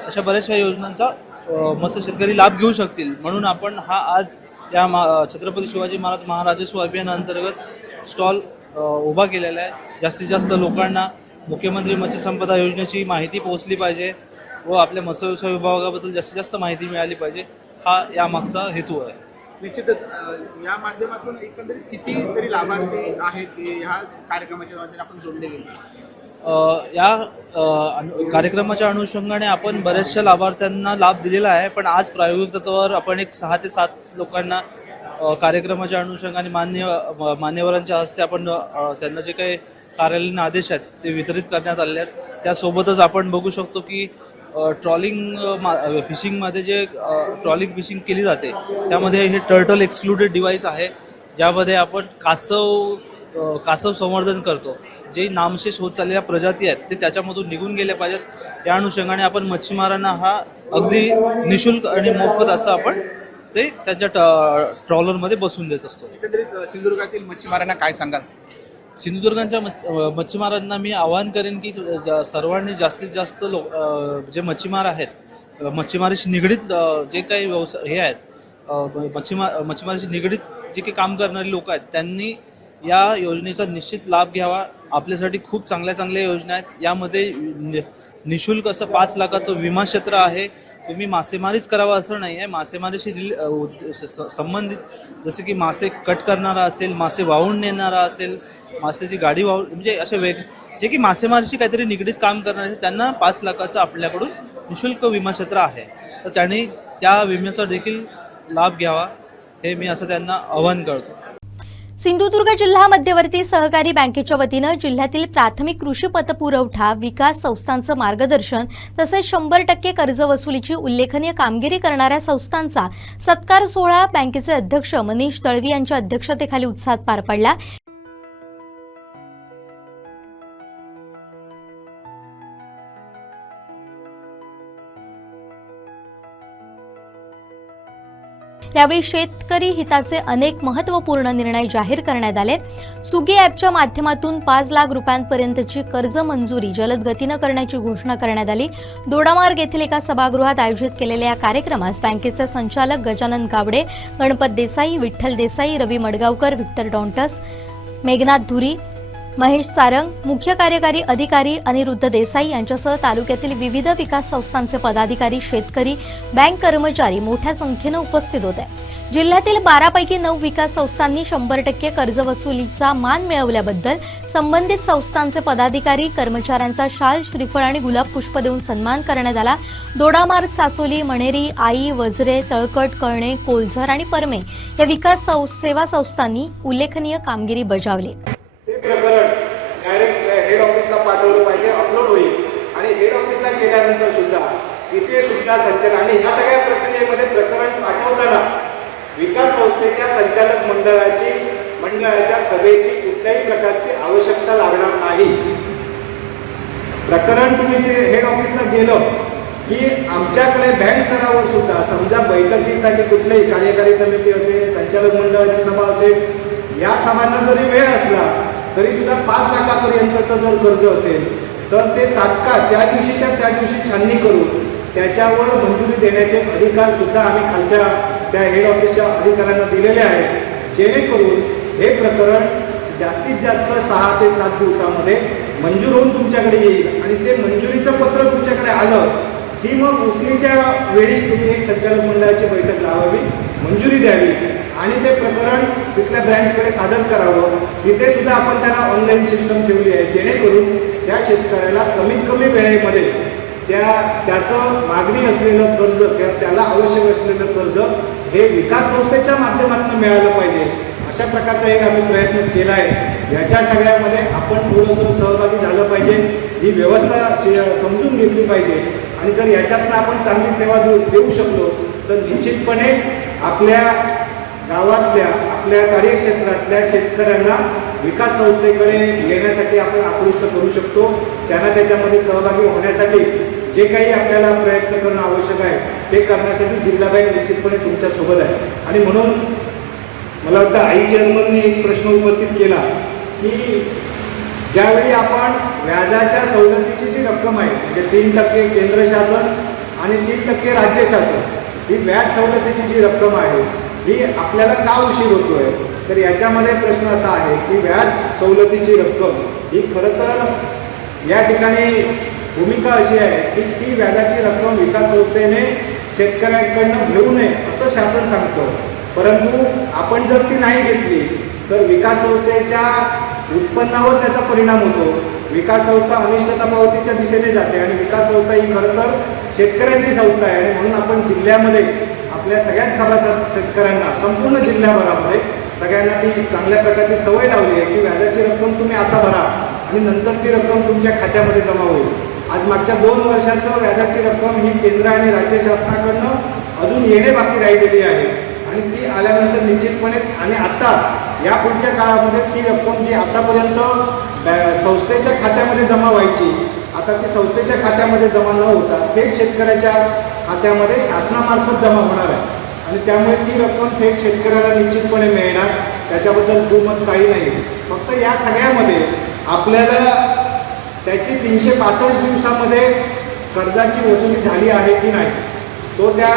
अशा बऱ्याचशा योजनांचा मत्स्य शेतकरी लाभ घेऊ शकतील. म्हणून आपण हा आज या छत्रपती शिवाजी महाराज महाराजस्व अभियानाअंतर्गत स्टॉल उभा केलेला आहे. जास्तीत जास्त लोकांना मुख्यमंत्री मत्स्य संपदा योजनेची माहिती पोहोचली पाहिजे व आपल्या मत्स्य व्यवसाय विभागाबद्दल जास्तीत जास्त माहिती मिळाली पाहिजे, हा यामागचा हेतू आहे. निश्चितच या माध्यमातून एकंदरीत किती तरी लाभार्थी आहेत की ह्या कार्यक्रमाच्या माध्यमातून आपण जोडले गेले? या कार्यक्रमाच्या अनुषंगाने आपण बऱ्याचशा लाभार्थ्यांना लाभ दिलेला आहे, पण आज प्रायोगिक तत्वावर आपण एक 6 ते 7 लोकांना कार्यक्रमाच्या अनुषंगाने मान्यवरांच्या हस्ते आपण त्यांना जे काही कार्यालयीन आदेश आहेत ते वितरित करण्यात आलेले आहेत. त्यासोबतच आपण बघू शकतो की फिशिंगमध्ये जे ट्रॉलिंग फिशिंग केली जाते त्यामध्ये हे टर्टल एक्सक्लुडेड डिव्हाइस आहे, ज्यामध्ये आपण कासव संवर्धन करतो. जे नामशेष होत चाललेल्या प्रजाती आहेत ते त्याच्यामधून निघून गेले पाहिजेत. या अनुषंगाने आपण मच्छीमारांना हा अगदी निशुल्क आणि मोफत असं आपण ते त्यांच्या ट्रॉलरमध्ये बसून देत असतो. एकंदरीत सिंधुदुर्गातील मच्छीमारांना काय सांगाल? सिंधुदुर्गाच्या मच्छीमारांना मी आवाहन करेन की सर्वांनी जास्तीत जास्त जे मच्छीमार आहेत, मच्छीमारीशी निगडीत जे काही व्यवसाय हे आहेत, मच्छीमारीशी निगडीत जे काही काम करणारे लोक आहेत, त्यांनी या योजनेचा निश्चित लाभ घ्यावा. आपल्यासाठी खूप चांगल्या योजना आहेत. यामध्ये निशुल्क असं 5 लाखाचं विमा क्षेत्र आहे. तुम्ही मासेमारीच करावं असं नाही आहे. मासेमारीशी संबंधित जसे की मासे कट करणारा असेल, मासे वाहून नेणारा असेल, मासेची गाडी वाहून, म्हणजे असे जे की मासेमारीशी काहीतरी निगडीत काम करणारे त्यांना 5 लाखाचं आपल्याकडून निशुल्क विमा क्षेत्र आहे. तर त्यांनी त्या विम्याचा देखील लाभ घ्यावा, हे मी असं त्यांना आवाहन करतो. सिंधुदुर्ग जिल्हा मध्यवर्ती सहकारी बँकेच्या वतीनं जिल्ह्यातील प्राथमिक कृषी पतपुरवठा विकास संस्थांचं मार्गदर्शन तसेच 100% कर्ज वसुलीची उल्लेखनीय कामगिरी करणाऱ्या संस्थांचा सत्कार सोहळा बँकेचे अध्यक्ष मनीष दळवी यांच्या अध्यक्षतेखाली उत्साहात पार पडला. यावेळी शेतकरी हिताचे अनेक महत्त्वपूर्ण निर्णय जाहीर करण्यात आले. सुगी ॲपच्या माध्यमातून 5 लाख रुपयांपर्यंतची कर्ज मंजुरी जलद गतीनं करण्याची घोषणा करण्यात आली. दोडामार्ग येथील एका सभागृहात आयोजित केलेल्या या कार्यक्रमास बँकेचे संचालक गजानन गावडे, गणपत देसाई, विठ्ठल देसाई, रवी मडगावकर, व्हिक्टर डॉन्टस, मेघनाथ धुरी, महेश सारंग, मुख्य कार्यकारी अधिकारी अनिरुद्ध देसाई यांच्यासह तालुक्यातील विविध विकास संस्थांचे पदाधिकारी, शेतकरी, बँक कर्मचारी मोठ्या संख्येनं उपस्थित होते. जिल्ह्यातील 12 पैकी 9 विकास संस्थांनी 100% कर्ज वसुलीचा मान मिळवल्याबद्दल संबंधित संस्थांचे पदाधिकारी, कर्मचाऱ्यांचा शाल, श्रीफळ आणि गुलाब पुष्प देऊन सन्मान करण्यात आला. दोडामार्ग, सासोली, मणेरी, आई, वजरे, तळकट, कळणे, कोलझर आणि परमे या विकास सेवा संस्थांनी उल्लेखनीय कामगिरी बजावली. प्रकरण डायरेक्ट हेड ऑफिसला पाठवलं पाहिजे, अपलोड होईल आणि हेड ऑफिसला गेल्यानंतर सुद्धा इथे सुद्धा संचालक आणि ह्या सगळ्या प्रक्रियेमध्ये प्रकरण पाठवताना विकास संस्थेच्या संचालक मंडळाच्या सभेची कुठल्याही प्रकारची आवश्यकता लागणार नाही. प्रकरण तुम्ही ते हेड ऑफिसला गेलं की आमच्याकडे बँक स्तरावर सुद्धा समजा बैठकीसाठी कुठल्याही कार्यकारी समिती असेल, संचालक मंडळाची सभा असेल, या सभांना जरी वेळ असला तरी सुद्धा 5 लाखापर्यंतचं जर कर्ज असेल तर ते तात्काळ त्या दिवशी छाननी करून त्याच्यावर मंजुरी देण्याचे अधिकार सुद्धा आम्ही खालच्या त्या हेड ऑफिसच्या अधिकाऱ्यांना दिलेले आहेत, जेणेकरून हे प्रकरण जास्तीत जास्त 6 ते 7 दिवसामध्ये मंजूर होऊन तुमच्याकडे येईल. आणि ते मंजुरीचं पत्र तुमच्याकडे आलं की मग उचलीच्या वेळी तुम्ही एक संचालक मंडळाची बैठक लावावी, मंजुरी द्यावी आणि ते प्रकरण तिथल्या ब्रँचकडे सादर करावं. तिथे सुद्धा आपण त्यांना ऑनलाईन सिस्टम ठेवली आहे, जेणेकरून त्या शेतकऱ्याला कमीत कमी वेळेमध्ये त्याचं मागणी असलेलं कर्ज किंवा त्याला आवश्यक असलेलं कर्ज हे विकास संस्थेच्या माध्यमातून मिळालं पाहिजे, अशा प्रकारचा एक आम्ही प्रयत्न केला आहे. याच्या सगळ्यामध्ये आपण थोडंसं सहभागी झालं पाहिजे, ही व्यवस्था समजून घेतली पाहिजे आणि जर याच्यातनं आपण चांगली सेवा देऊ शकलो तर निश्चितपणे आपल्या गावातल्या आपल्या कार्यक्षेत्रातल्या शेतकऱ्यांना विकास संस्थेकडे येण्यासाठी आपण आकृष्ट करू शकतो. त्यांना त्याच्यामध्ये सहभागी होण्यासाठी जे काही आपल्याला प्रयत्न करणं आवश्यक आहे ते करण्यासाठी जिल्हा बँक निश्चितपणे तुमच्यासोबत आहे. आणि म्हणून मला वाटतं आई चेअरमनने एक प्रश्न उपस्थित केला की ज्यावेळी आपण व्याजाच्या सवलतीची जी रक्कम आहे म्हणजे 3% केंद्र शासन आणि 3% राज्य शासन, ही व्याज सवलतीची जी रक्कम आहे ही आपल्याला का उशीर होतो आहे, तर याच्यामध्ये प्रश्न असा आहे की व्याज सवलतीची रक्कम ही खरं तर या ठिकाणी भूमिका अशी आहे की ती व्याजाची रक्कम विकास संस्थेने शेतकऱ्यांकडनं घेऊ नये असं शासन सांगतं. परंतु आपण जर ती नाही घेतली तर विकास संस्थेच्या उत्पन्नावर त्याचा परिणाम होतो. विकास संस्था अनिष्टता पावतीच्या दिशेने जाते आणि विकास संस्था ही खरं तर शेतकऱ्यांची संस्था आहे. आणि म्हणून आपण जिल्ह्यामध्ये आपल्या सगळ्याच सभासद शेतकऱ्यांना संपूर्ण जिल्ह्याभरामध्ये सगळ्यांना ती चांगल्या प्रकारची सवय लावली आहे की व्याजाची रक्कम तुम्ही आता भरा आणि नंतर ती रक्कम तुमच्या खात्यामध्ये जमा होईल. आज मागच्या 2 वर्षाचं व्याजाची रक्कम ही केंद्र आणि राज्य शासनाकडनं अजून येणे बाकी राहिलेली आहे आणि ती आल्यानंतर निश्चितपणे आणि आता या पुढच्या काळामध्ये ती रक्कम जी आतापर्यंत संस्थेच्या खात्यामध्ये जमा व्हायची आता ती संस्थेच्या खात्यामध्ये जमा न होता थेट शेतकऱ्याच्या खात्यामध्ये शासनामार्फत जमा होणार आहे आणि त्यामुळे ती रक्कम थेट शेतकऱ्याला निश्चितपणे मिळणार. त्याच्याबद्दल दुमत काही नाही. फक्त या सगळ्यामध्ये आपल्याला त्याची 365 दिवसामध्ये कर्जाची वसुली झाली आहे की नाही, तो त्या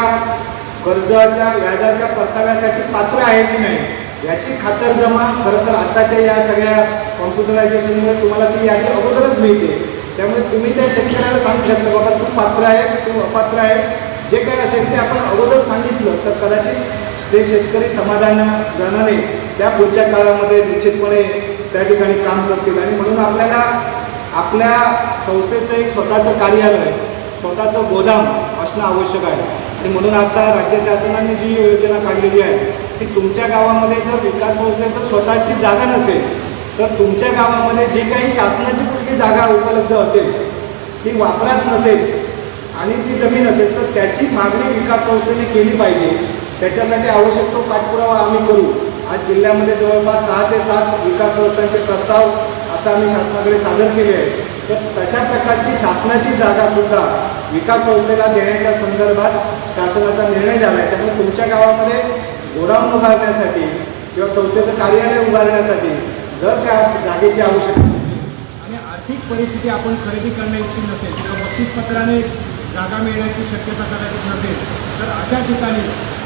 कर्जाच्या व्याजाच्या परताव्यासाठी पात्र आहे की नाही याची खातरजमा खरं तर आताच्या या सगळ्या कॉम्प्युटरायझेशनमुळे तुम्हाला ती यादी अगोदरच मिळते. त्यामुळे तुम्ही त्या शेतकऱ्याला सांगू शकता बाबा तू पात्र आहेस, तू अपात्र आहेस, जे काय असेल ते आपण अगोदर सांगितलं तर कदाचित ते शेतकरी समाधानाने त्या पुढच्या काळामध्ये निश्चितपणे त्या ठिकाणी काम करतील. आणि म्हणून आपल्याला आपल्या संस्थेचं एक स्वतःचं कार्यालय, स्वतःचं गोदाम असणं आवश्यक आहे. आणि म्हणून आता राज्य शासनाने जी योजना काढलेली आहे की तुमच्या गावामध्ये जर विकास संस्थेचं स्वतःची जागा नसेल तर तुमच्या गावामध्ये जे काही शासनाची कुठली जागा उपलब्ध असेल ती वापरात नसेल आणि ती जमीन असेल तर त्याची मागणी विकास संस्थेने केली पाहिजे. त्याच्यासाठी आवश्यक तो पाठपुरावा आम्ही करू. आज जिल्ह्यामध्ये जवळपास 6 ते 7 विकास संस्थांचे प्रस्ताव आता आम्ही शासनाकडे सादर केले आहे. तर तशा प्रकारची शासनाची जागासुद्धा विकास संस्थेला देण्याच्या संदर्भात शासनाचा निर्णय झाला आहे. त्यामुळे तुमच्या गावामध्ये गोडाऊन उभारण्यासाठी किंवा संस्थेचं कार्यालय उभारण्यासाठी जर त्या जागेची आवश्यकता आणि आर्थिक परिस्थिती आपण खरेदी करण्याची नसेल किंवा बक्षीसपत्राने जागा मिळण्याची शक्यता कदाचित नसेल तर अशा ठिकाणी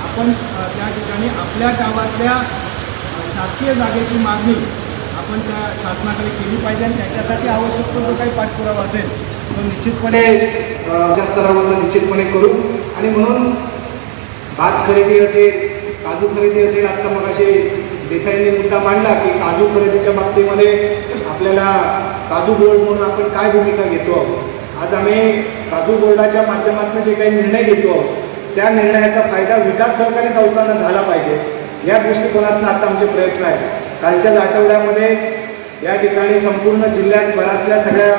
आपण त्या ठिकाणी आपल्या गावातल्या शासकीय जागेची मागणी आपण त्या शासनाकडे केली पाहिजे आणि त्याच्यासाठी आवश्यक जो काही पाठपुरावा असेल तो निश्चितपणे त्या स्तरावर निश्चितपणे करू. आणि म्हणून भात खरेदी असेल, काजू खरेदी असेल, आत्ता मग असे देसाईंनी मुद्दा मांडला की काजू खरेदीच्या बाबतीमध्ये आपल्याला काजू बोर्ड म्हणून आपण काय भूमिका घेतो आहोत. आज आम्ही काजू बोर्डाच्या माध्यमातून जे काही निर्णय घेतो आहोत त्या निर्णयाचा फायदा विकास सहकारी संस्थांना झाला पाहिजे या दृष्टिकोनातून आता आमचे प्रयत्न आहेत. कालच्याच आठवड्यामध्ये या ठिकाणी संपूर्ण जिल्ह्यात भरातल्या सगळ्या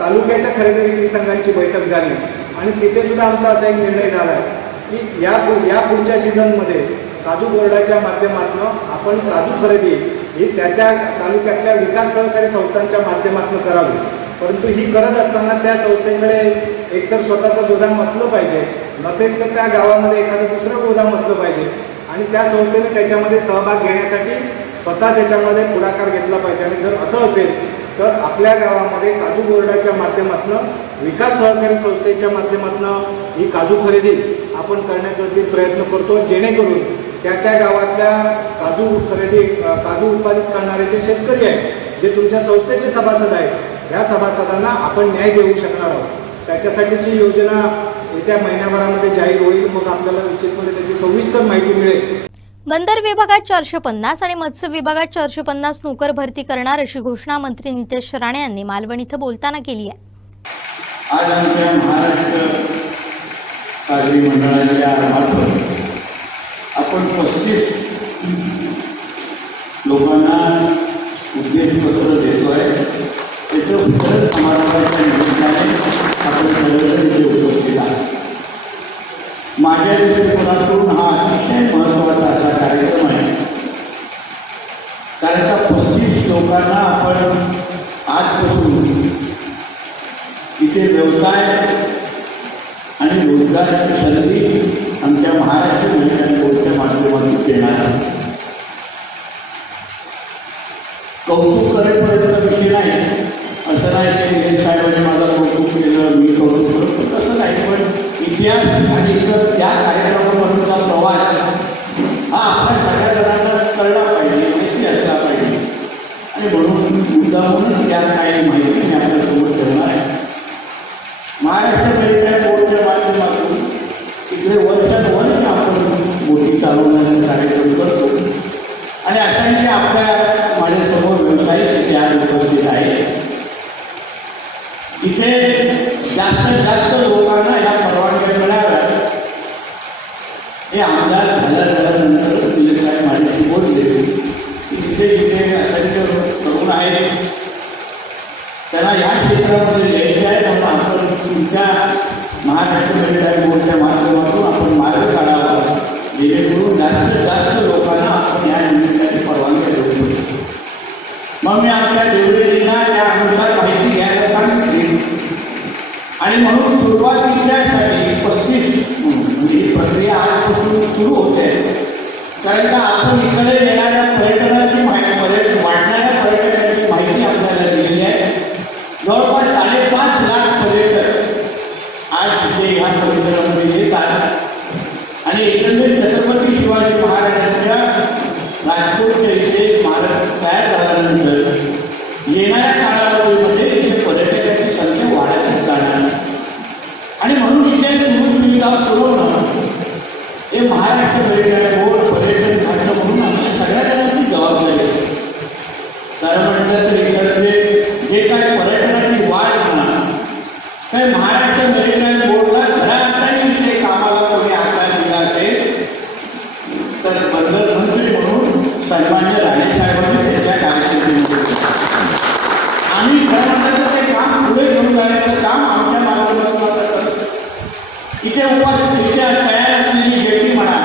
तालुक्याच्या खरेदी विक्री संघांची बैठक झाली आणि तिथे सुद्धा आमचा असा एक निर्णय झाला आहे की या पुढच्या सीझनमध्ये काजू बोर्डाच्या माध्यमातून आपण काजू खरेदी ही त्या तालुक्यातल्या विकास सहकारी संस्थांच्या माध्यमातून करावी. परंतु ही करत असताना त्या संस्थेकडे एकतर स्वतःचं गोदाम असलं पाहिजे, नसेल तर त्या गावामध्ये एखादं दुसरं गोदाम असलं पाहिजे आणि त्या संस्थेने त्याच्यामध्ये सहभाग घेण्यासाठी स्वतः त्याच्यामध्ये पुढाकार घेतला पाहिजे. आणि जर असं असेल तर आपल्या गावामध्ये काजू बोर्डाच्या माध्यमातून विकास सहकारी संस्थेच्या माध्यमातून ही काजू खरेदी आपण करण्यासाठी प्रयत्न करतो, जेणेकरून त्या गावातल्या काजू उत्पादित करणारे जे शेतकरी आहेत, जे तुमच्या संस्थेचे सभासद आहेत, या सभासदांना आपण न्याय देऊ शकणार आहोत. त्याच्यासाठीची योजना येत्या महिन्याभरामध्ये जाहीर होईल. मग आपल्याला निश्चितपणे त्याची सविस्तर माहिती मिळेल. बंदर विभागात 450 आणि मत्स्य विभागात 450 नोकर भरती करणार अशी घोषणा मंत्री नितेश राणे यांनी मालवण इथं बोलताना केली आहे. आज आमच्या महाराष्ट्र सागरी मंडळाच्या मार्फत आपण 35 लोकांना उद्देशपत्र देतो आहे. त्याचं वितरण समारंभाच्या निमित्ताने आपण सर्वजण इथे उपस्थित आहात. माझ्या दृष्टिकोनातून हा अतिशय महत्त्वाचा असा कार्यक्रम आहे, कारण का 35 लोकांना आपण आजपासून इथे व्यवसाय आणि रोजगाराची संधी आमच्या महाराष्ट्र मेडिकल बोर्डच्या माध्यमातून देणार आहे. कौतुक करेपर्यंत विषय नाही, असं नाही की निलेश साहेबांनी माझं कौतुक केलं, मी कौतुक करतो, तसं नाही. पण इतिहास आणि इतर त्या कार्यक्रमामधूनचा प्रवास हा आपल्या सगळ्या जणांना कळला पाहिजे, माहिती असला पाहिजे. आणि म्हणून मुद्दामून त्या काही माहिती मी आपल्यासमोर ठेवणार आहे. महाराष्ट्र मेडिकल बोर्डच्या माध्यमातून तिकडे वर्षानुवर्ष आपण मोठी चालवण्याचा कार्यक्रम करतो. आणि अशांचे आपल्या माझ्यासमोर व्यावसायिक इथे आज उपस्थित आहे. इथे जास्तीत जास्त लोकांना या परवानग्या मिळाव्या. हे आमदार झाल्यानंतर निलेश साहेब माझ्याशी बोलले की तिथे जिथे असंख्य तरुण आहेत त्यांना या क्षेत्रामध्ये यायचे आहे, म्हणून आपण तुमच्या महाराष्ट्र मेडिकल बोर्डच्या माध्यमातून आपण मार्ग काढावा, जेणेकरून जास्तीत जास्त लोकांना आपण या निमित्ताने परवानग्या देऊ शकतो. मग मी आमच्या देवरेजींना त्यानुसार माहिती घ्यायला सांगितली. आणि म्हणून सुरुवातीच्यासाठी 35 म्हणजे ही प्रक्रिया आजपासून सुरू होते. कारण का आपण इकडे येणाऱ्या पर्यटनाची माहिती, वाढणाऱ्या पर्यटकांची माहिती आपल्याला दिलेली आहे. जवळपास 5.5 लाख पर्यटक आज तिथे ह्या परिसरामध्ये येतात. आणि एकंदरीत छत्रपती शिवाजी महाराजांच्या राजकोटच्या इथे स्मारक तयार झाल्यानंतर येणाऱ्या कालावधीमध्ये इथे पर्यटकांची संख्या वाढतच जाणार. आणि म्हणून इथे सुविधा पुरवणं हे महाराष्ट्र मेडिकल बोर्ड पर्यटन खातं म्हणून आमच्या सगळ्या जणांची जबाबदारी आहे. खरं म्हटलं तर इकडचे जे काय पर्यटनाची वाढ म्हणा, काय महाराष्ट्र मेडिकल बोर्डला खऱ्या अर्थाने इथे कामाला कोणी आकार दिला असेल तर बंदर मंत्री म्हणून सन्मान्य राणेसाहेबांनी त्यांच्या कारकिर्दीमध्ये आम्ही खरं म्हटलं ते काम पुढे घेऊन जाण्याचं काम आमच्या माध्यमातून आता करतो. इथे इथे तयार असलेली जेटी म्हणा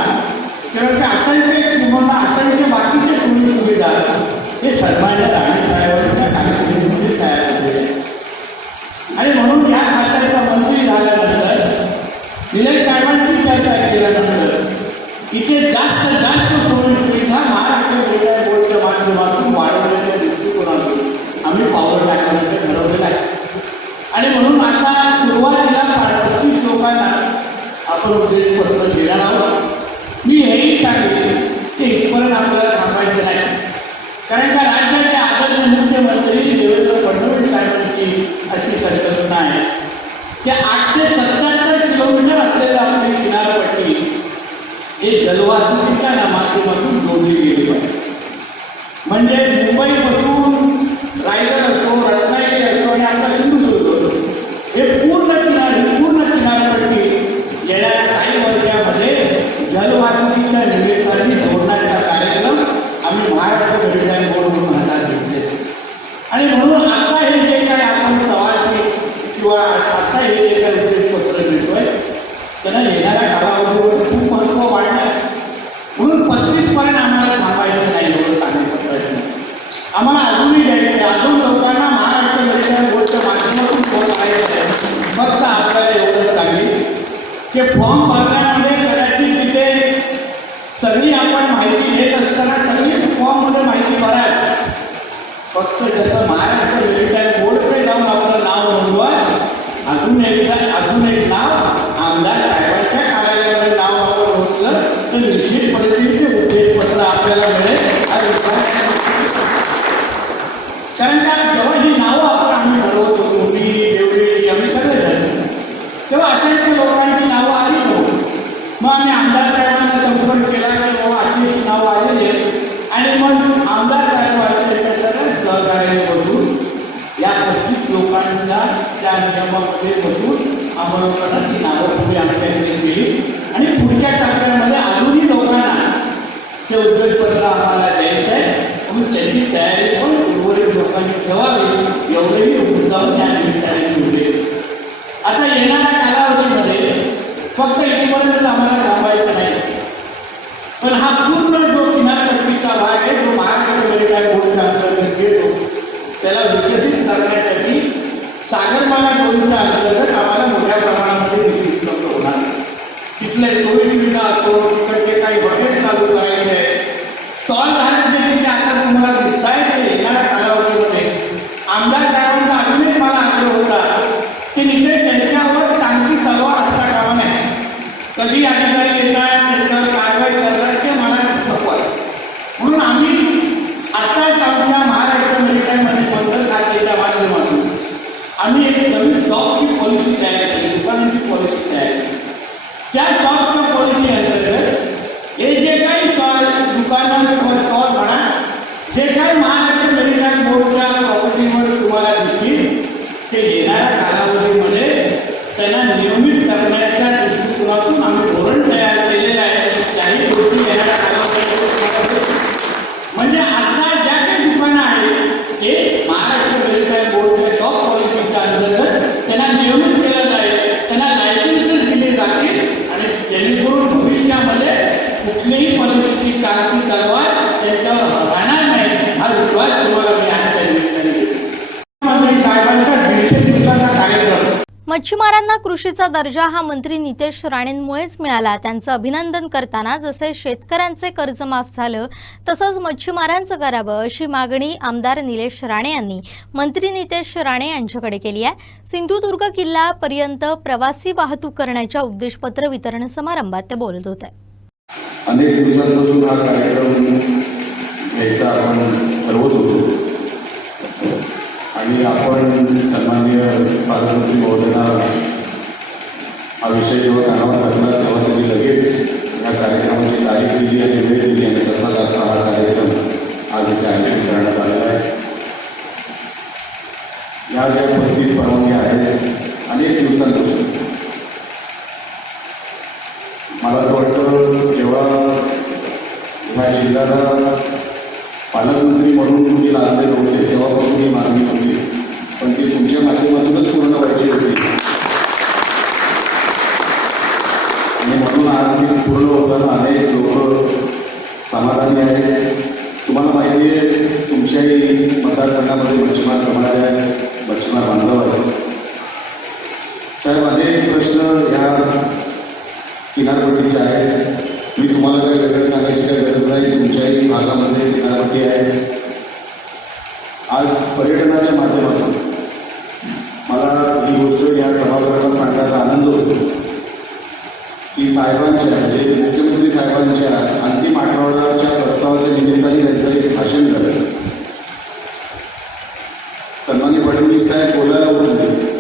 किंवा असंख्य किंवा असंख्य बाकीचे सुविधा हे सन्मान्य राणेसाहेबांच्या कारकिर्दीमध्ये तयार झालेले आहेत. आणि म्हणून ह्या खात्याचा मंत्री झाल्यानंतर निलेश साहेबांची चर्चा केल्यानंतर इथे जास्त जास्त सुविधा महाराष्ट्र मेडिकल बोर्डच्या माध्यमातून वाढवण्याच्या दृष्टिकोनातून आम्ही पावलं टाकण्याचं ठरवलेलं आहे. आणि म्हणून आता सुरुवातीला 35 लोकांना आपण उद्देशपत्र देणार आहोत. मी हेही सांगेन की इथपर्यंत आपल्याला थांबायचं नाही, कारण का राज्याचे आदरणीय मुख्यमंत्री देवेंद्र फडणवीस साहेबांची अशी संकल्पना आहे की 877 किलोमीटर असलेली आपली किनारपट्टी हे जलवाहतुकीच्या माध्यमातून जोडली गेली पाहिजे. म्हणजे मुंबईपासून रायगड असो, रत्नागिरी असो आणि आपला सिंधुदुर्ग हे पूर्ण किनारपट्टी येणाऱ्या काही वर्षामध्ये जलवाहतुकीच्या निमित्ताने जोडण्याचा कार्यक्रम आम्ही महाराष्ट्र मेडिकल बोर्ड म्हणून हातात घेतले. आणि म्हणून आता हे जे काय आपण प्रवासी किंवा आता हे जे काय उद्देशपत्र देतोय त्यांना येणाऱ्या कालावधीवर खूप महत्त्व वाढणार. म्हणून 35 पर्यंत आम्हाला थांबायचं नाही, एवढं सांगण्याचा प्रयत्न आम्हाला अजूनही द्यायचं. अजून लोकांना महाराष्ट्र मेडिकल बोर्डच्या माध्यमातून फोन करायचं आहे. फक्त आपल्याला एवढं सांगेल की फॉर्म भरण्यामध्ये कदाचित तिथे सगळी आपण माहिती घेत असताना सगळी फॉर्ममध्ये माहिती भराल. फक्त जसं महाराष्ट्र मेडिकल बोर्डकडे जाऊन आपलं नाव नोंदवा. अजून एक नाव आमदार साहेबांच्या कार्यालयामध्ये नाव आपण नोंदलं तर निश्चित पद्धतीने उद्देशपत्र आपल्याला मिळेल हा विश्वास. कारण का जेव्हा ही नावं आम्ही ठरवत होतो, मी देवरेजी आम्ही सगळे झाले, तेव्हा असंख्य लोकांची नावं आली नव्हती. मग आम्ही आमदार साहेबांना संपर्क केला की बाबा अशी नावं आलेली आहेत. आणि मग आमदार साहेबांच्या सगळ्या सहकार्याने बसून या 35 लोकांना त्या नियमामध्ये बसून आपण लोकांना ती नावं पुढे आमच्याकडे केली आणि पुढच्या टप्प्यामध्ये अजूनही लोकांना ते उद्योगपत्र आम्हाला द्यायचं आहे म्हणून त्याची तयारी पण उर्वरित लोकांनी ठेवावी एवढंही मुद्दाम त्या निमित्ताने ठेवले. आता येणाऱ्या कालावधीमध्ये फक्त इथपर्यंत आम्हाला थांबायचं नाही, पण हा पूर्ण जो किनारपट्टीचा भाग आहे जो महाराष्ट्र मॅरीटाईम बोर्डच्या अंतर्गत येतो त्याला विकसित करण्यासाठी सागरमाला 2च्या अंतर्गत आम्हाला मोठ्या प्रमाणामध्ये निधी उपलब्ध होणार आहे. तिथले सोयीसुविधा असो, तिकडचे काही हॉटेल चालू करायचे आहे, स्टॉल धारक जे तिथे आता तुम्हाला दिसत आहे ते येणाऱ्या कालावधीमध्ये आमदार साहेबांचा अजून एक मला आग्रह होता की तिथे त्यांच्यावर टांगती तलवार असता कामा नये. कधी अधिकारी येतात त्यांच्यावर कारवाई करतात ते मला नको आहे. म्हणून आम्ही आत्ताच आमच्या महाराष्ट्र मॅरीटाईम बंदर खात्याच्या माध्यमातून आम्ही एक नवीन शॉपची पॉलिसी तयार केली, दुकानांची पॉलिसी तयार केली. त्या शॉपच्या पॉलिसी अंतर्गत हे जे काही दुकानं किंवा स्टॉल म्हणा जे काही महाराष्ट्र मॅरीटाईम बोर्डच्या प्रॉपर्टीवर तुम्हाला दिसतील ते येणाऱ्या कालावधीमध्ये त्यांना नियमित करण्याच्या दृष्टिकोनातून आम्ही धोरण तयार केलेलं आहे. त्याही गोष्टी येणाऱ्या कालावधीमध्ये म्हणजे आता ज्या काही दुकानं आहेत ते महाराष्ट्र मॅरीटाईम बोर्डच्या शॉप पॉलिसीच्या अंतर्गत त्यांना नियमित केलं जाईल, त्यांना लायसन्सेस दिले जातील आणि जेणेकरून भविष्यामध्ये कुठल्याही पद्धतीची टांगती तलवार त्यांच्यावर राहणार नाही हा विश्वास तुम्हाला मी आजच्या निमित्ताने देतो. मंत्री साहेबांचा 150 दिवसाचा कार्यक्रम. मच्छीमारांना कृषीचा दर्जा हा मंत्री नितेश राणेंमुळेच मिळाला. त्यांचं अभिनंदन करताना जसे शेतकऱ्यांचे कर्ज माफ झालं तसंच मच्छीमारांचं करावं अशी मागणी आमदार निलेश राणे यांनी मंत्री नितेश राणे यांच्याकडे केली आहे. सिंधुदुर्ग किल्ल्यापर्यंत प्रवासी वाहतूक करण्याच्या उद्देशपत्र वितरण समारंभात ते बोलत होते. अनेक दिवसांपासून हा कार्यक्रम घ्यायचा आपण ठरवत होतो आणि आपण सन्माननीय पालकमंत्री महोदयांना हा विषय जेव्हा कानावर घातला तेव्हा त्यांनी लगेच या कार्यक्रमाची तारीख दिली आणि वेळ दिली आणि तसाच आजचा हा कार्यक्रम आज इथे आयोजित करण्यात आलेला आहे. या ज्या 35 परवानग्या आहेत अनेक दिवसांपासून मला असं वाटतं जेव्हा ह्या जिल्ह्याला पालकमंत्री म्हणून तुम्ही लागले नव्हते तेव्हापासून ही मागणी होती, पण ती तुमच्या माध्यमातूनच पूर्ण व्हायची होती आणि म्हणून आज ती पूर्ण होताना अनेक लोक समाधानी आहेत. तुम्हाला माहिती आहे तुमच्याही मतदारसंघामध्ये मच्छीमार समाज आहे, मच्छीमार बांधव आहेत. साहेब अनेक प्रश्न ह्या किनारपट्टीचे आहेत. मी तुम्हाला काही वेगळं सांगायची काही गरज नाही, तुमच्याही भागामध्ये किनारपट्टी आहे. आज पर्यटनाच्या माध्यमातून मला ही गोष्ट या सभागृहाला सांगायला आनंद होतो की साहेबांच्या म्हणजे मुख्यमंत्री साहेबांच्या अंतिम आठवड्याच्या प्रस्तावाच्या निमित्ताने त्यांचं एक भाषण झालं. सन्माननीय फडणवीस साहेब बोलायला होते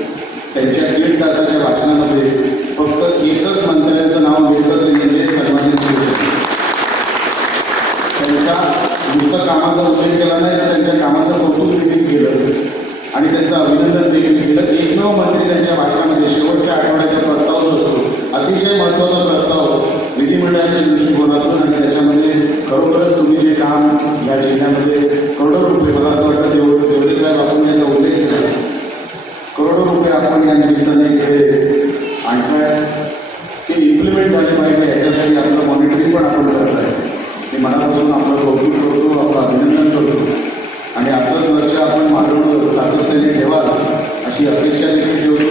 त्यांच्या 1.5 तासाच्या भाषणामध्ये फक्त एकच मंत्र्यांचं नाव घेतलं ते म्हणजे सन्मानित त्यांच्या नुसतं कामाचा उल्लेख केला नाही तर त्यांच्या कामाचं कौतुक देखील केलं आणि त्यांचं अभिनंदन देखील केलं. एकमेव मंत्री त्यांच्या भाषणामध्ये शेवटच्या आठवड्याचा प्रस्ताव जो असतो अतिशय महत्त्वाचा प्रस्ताव विधिमंडळाच्या दृष्टिकोनातून आणि त्याच्यामध्ये खरोखरच तुम्ही जे काम या जिल्ह्यामध्ये करोडो रुपये मला असं वाटतं देवरे साहेब आपण त्याचा उल्लेख केला करोडो रुपये आपण या निमित्ताने इकडे आणताय ते इम्प्लिमेंट झाले पाहिजे याच्यासाठी आपलं मॉनिटरिंग पण आपण करत आहे. मी मनापासून आपलं कौतुक करतो, आपलं अभिनंदन करतो आणि असंच लक्ष आपण मालवण सातत्याने ठेवाल अशी अपेक्षा देखील ठेवतो.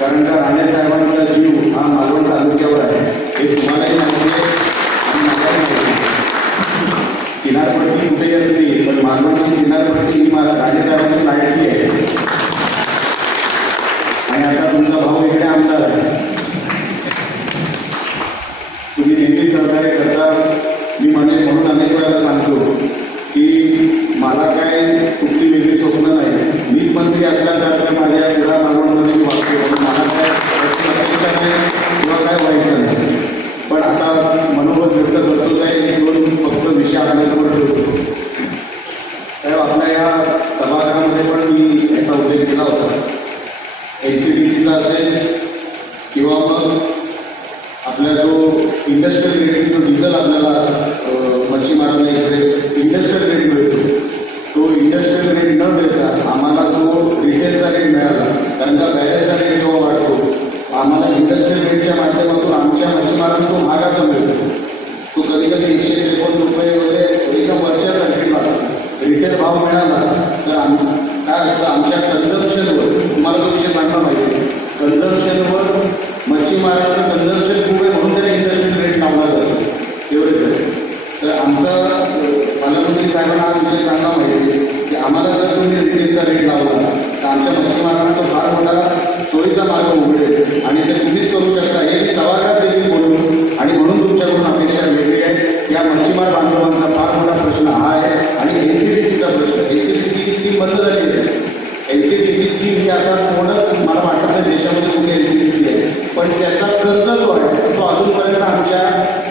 कारण का राणेसाहेबांचा जीव हा मालवण तालुक्यावर आहे हे तुम्हालाही माहिती आहे आणि मलाही माहिती आहे. किनारपट्टी कुठेही असली पण मालवणची किनारपट्टी ही राणेसाहेबांची लाडकी आहे आणि आता तुमचा भाऊ इकडे आमदार आहे. तुम्ही नेहमी सहकार्य करता. मी म्हणून अनेक वेळेला सांगतो की मला काय कुठली वेगळी स्वप्न नाही. मीच मंत्री असल्यासारखं माझ्या पुरा मालवणमध्ये मी वागतो. मला काय अपेक्षा नाही किंवा काय व्हायचं नाही. पण आता मनोगत व्यक्त करतोच आहे. 2 फक्त विषय आपल्यासमोर ठेवतो. साहेब आपल्या या भाव मिळाला तर काय असतं, आमच्या कन्झम्पशनवर, तुम्हाला तो विषय चांगला माहिती आहे, कन्झम्पशनवर मच्छीमारांचं कन्झम्पशन खूप आहे म्हणून त्याला इंडस्ट्रियल रेट लावला जातो, एवढंच आहे. तर आमचा पालकमंत्री साहेबांना हा विषय चांगला माहिती आहे की आम्हाला जर तुम्ही रिटेलचा रेट लावला तर आमच्या मच्छीमारांना तो फार मोठा सोयीचा मार्ग उघडेल आणि ते तुम्हीच करू शकता हे मी सभागृहात देखील बोललो. आणि म्हणून तुमच्याकडून अपेक्षा वेगळी आहे. या मच्छीमार बांधवांचा फार मोठा प्रश्न हा आहे आणि NCDCचा प्रश्न. NCDC स्कीम बंद झाली आहे. NCDC स्कीम ही आता थोडंच मला वाटत नाही देशामध्ये कुठे NCDC आहे, पण त्याचा कर्ज जो आहे तो अजूनपर्यंत आमच्या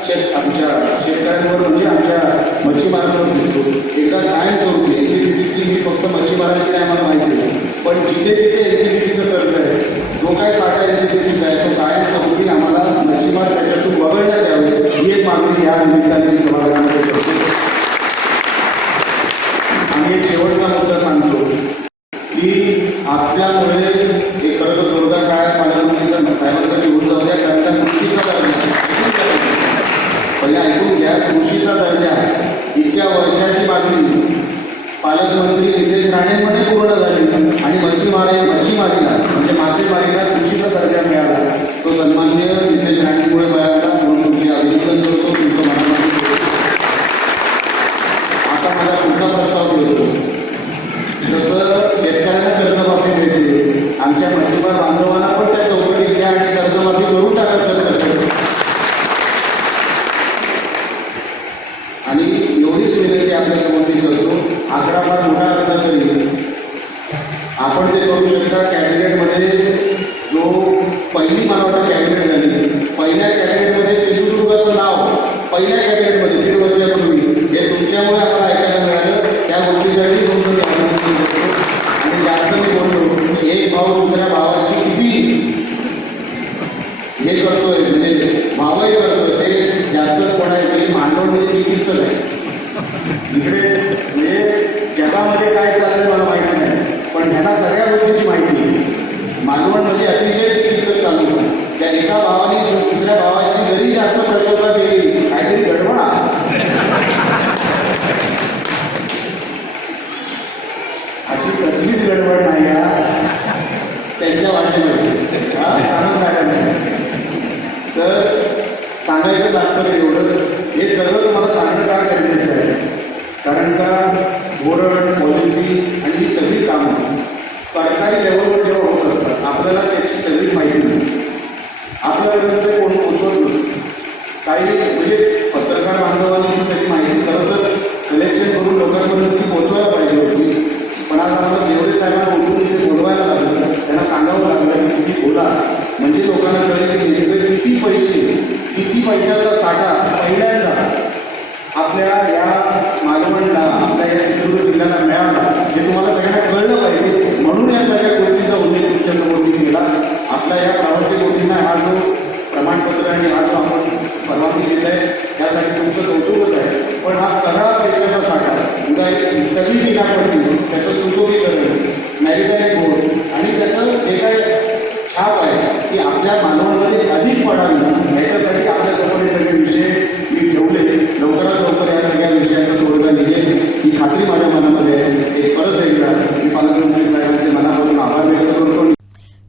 शेतकऱ्यांवर म्हणजे आमच्या मच्छीमारांवर दिसतो. एकदा कायमस्वरूपी NCDC स्कीम ही फक्त मच्छीमारांची नाही आम्हाला माहिती आहे, पण जिथे जिथे NCDCचं कर्ज आहे, जो काय साठा NCDCचा आहे तो कायमस्वरूपी आम्हाला मच्छीमार त्याच्यातून वगळण्यात यावे ही एक मागणी या निमित्ताने मी सभागृहामध्ये करतो. आणि एक शेवटचा मुद्दा सांगतो की आपल्यामुळे एक खरं तर जोरदार काळात पालकमंत्री साहेबांसाठी होऊन जाऊ द्या, कारण का कृषीचा दर्जा पहिले ऐकून घ्या, कृषीचा दर्जा इतक्या वर्षाची मागणी पालकमंत्री नितेश राणेंमध्ये पूर्ण झाली आणि मच्छीमारीला म्हणजे मासेमारीला कृषीचा दर्जा मिळाला. तो सन्माननीय नितेश राणेंमुळे मिळाला म्हणून तुमचे अभिनंदन करतो, तुमचं मनापासून. आता मला पुढचा प्रस्ताव देतो. जसं शेतकऱ्यांना कर्जमाफी मिळते, आमच्या मच्छीमार बांधवांना पण त्या चौकटीत घ्या आणि कर्जमाफी करून टाका सर. आणि एवढीच विनंती आपल्यासमोर मी करतो, आकडा फार मोठा असला तरी आपण ते करू शकता. कॅबिनेटमध्ये जो पहिली मला वाटतं कॅबिनेट झाली, पहिल्या कॅबिनेटमध्ये सिंधुदुर्गाचं नाव पहिल्या कॅबिनेटमध्ये 1.5 वर्षापूर्वी हे तुमच्यामुळे आम्हाला ऐकायला मिळालं. त्या गोष्टीसाठी तुमचं आणि जास्त मी बोललो, एक भाऊ दुसऱ्या भावाची किती हे करतोय म्हणजे भावही करतोय ते जास्त कोण आहे की मानव म्हणजे चिकित्सक आहे. इकडे म्हणजे जगामध्ये काय चाललंय मला माहिती नाही, पण ह्यांना सगळ्या गोष्टींची माहिती आहे. मालवण म्हणजे अतिशय चिकित्सक तालुका. त्या एका भावाने दुसऱ्या भावाची जरी जास्त प्रशंसा केली काहीतरी गडबड अशी कसलीच गडबड नाही त्यांच्या भाषेमध्ये सांगत साहेबांच्या. तर सांगायचं तात्पर्य एवढं, हे सगळं तुम्हाला सांगणं का गरजेचं आहे, कारण का धोरण पॉलिसी आणि ही सगळी कामं सरकारी लेवलवर जेव्हा होत असतात आपल्याला त्याची सगळीच माहिती नसते, आपल्यापर्यंत ते कोण पोचवत नसतं. काही म्हणजे पत्रकार बांधवांनी ही सगळी माहिती खरं तर कलेक्शन करून लोकांपर्यंत ती पोचवायला पाहिजे होती, पण आज आम्हाला देवरे साहेबांना उठून तिथे बोलवायला लागलं, त्यांना सांगावं लागलं की तुम्ही बोला म्हणजे लोकांना कळेल की नेमकं किती पैशाचा साठा पहिल्यांदा आपल्या या मालवणला आपल्या या सिंधुदुर्ग जिल्ह्याला मिळाला हे तुम्हाला सगळ्यांना कळलं पाहिजे. म्हणून या सगळ्या गोष्टींचा उल्लेख तुमच्यासमोर मी केला. आपल्या या प्रवासी गोष्टींना हा जो प्रमाणपत्र आणि हा जो आपण परवानगी दिली आहे त्यासाठी तुमचं कौतुकच आहे, पण हा सगळा पैशाचा साठा उद्या एक सगळी किनारपट्टी त्याचं सुशोभीकरण मॅरिटाईम बोर्ड आणि त्याचं जे काय छाप आहे ती आपल्या मालवणमध्ये अधिक पडावी याच्यासाठी आपल्यासमोर हे सगळे विषय मी ठेवले. लवकरात लवकर या सगळ्या विषयाचा तोडगा निघेल ही खात्री माझ्या मनामध्ये आहे. एक परत एकदा मी पालकमंत्री साहेबांचे मनापासून आभार व्यक्त करतो.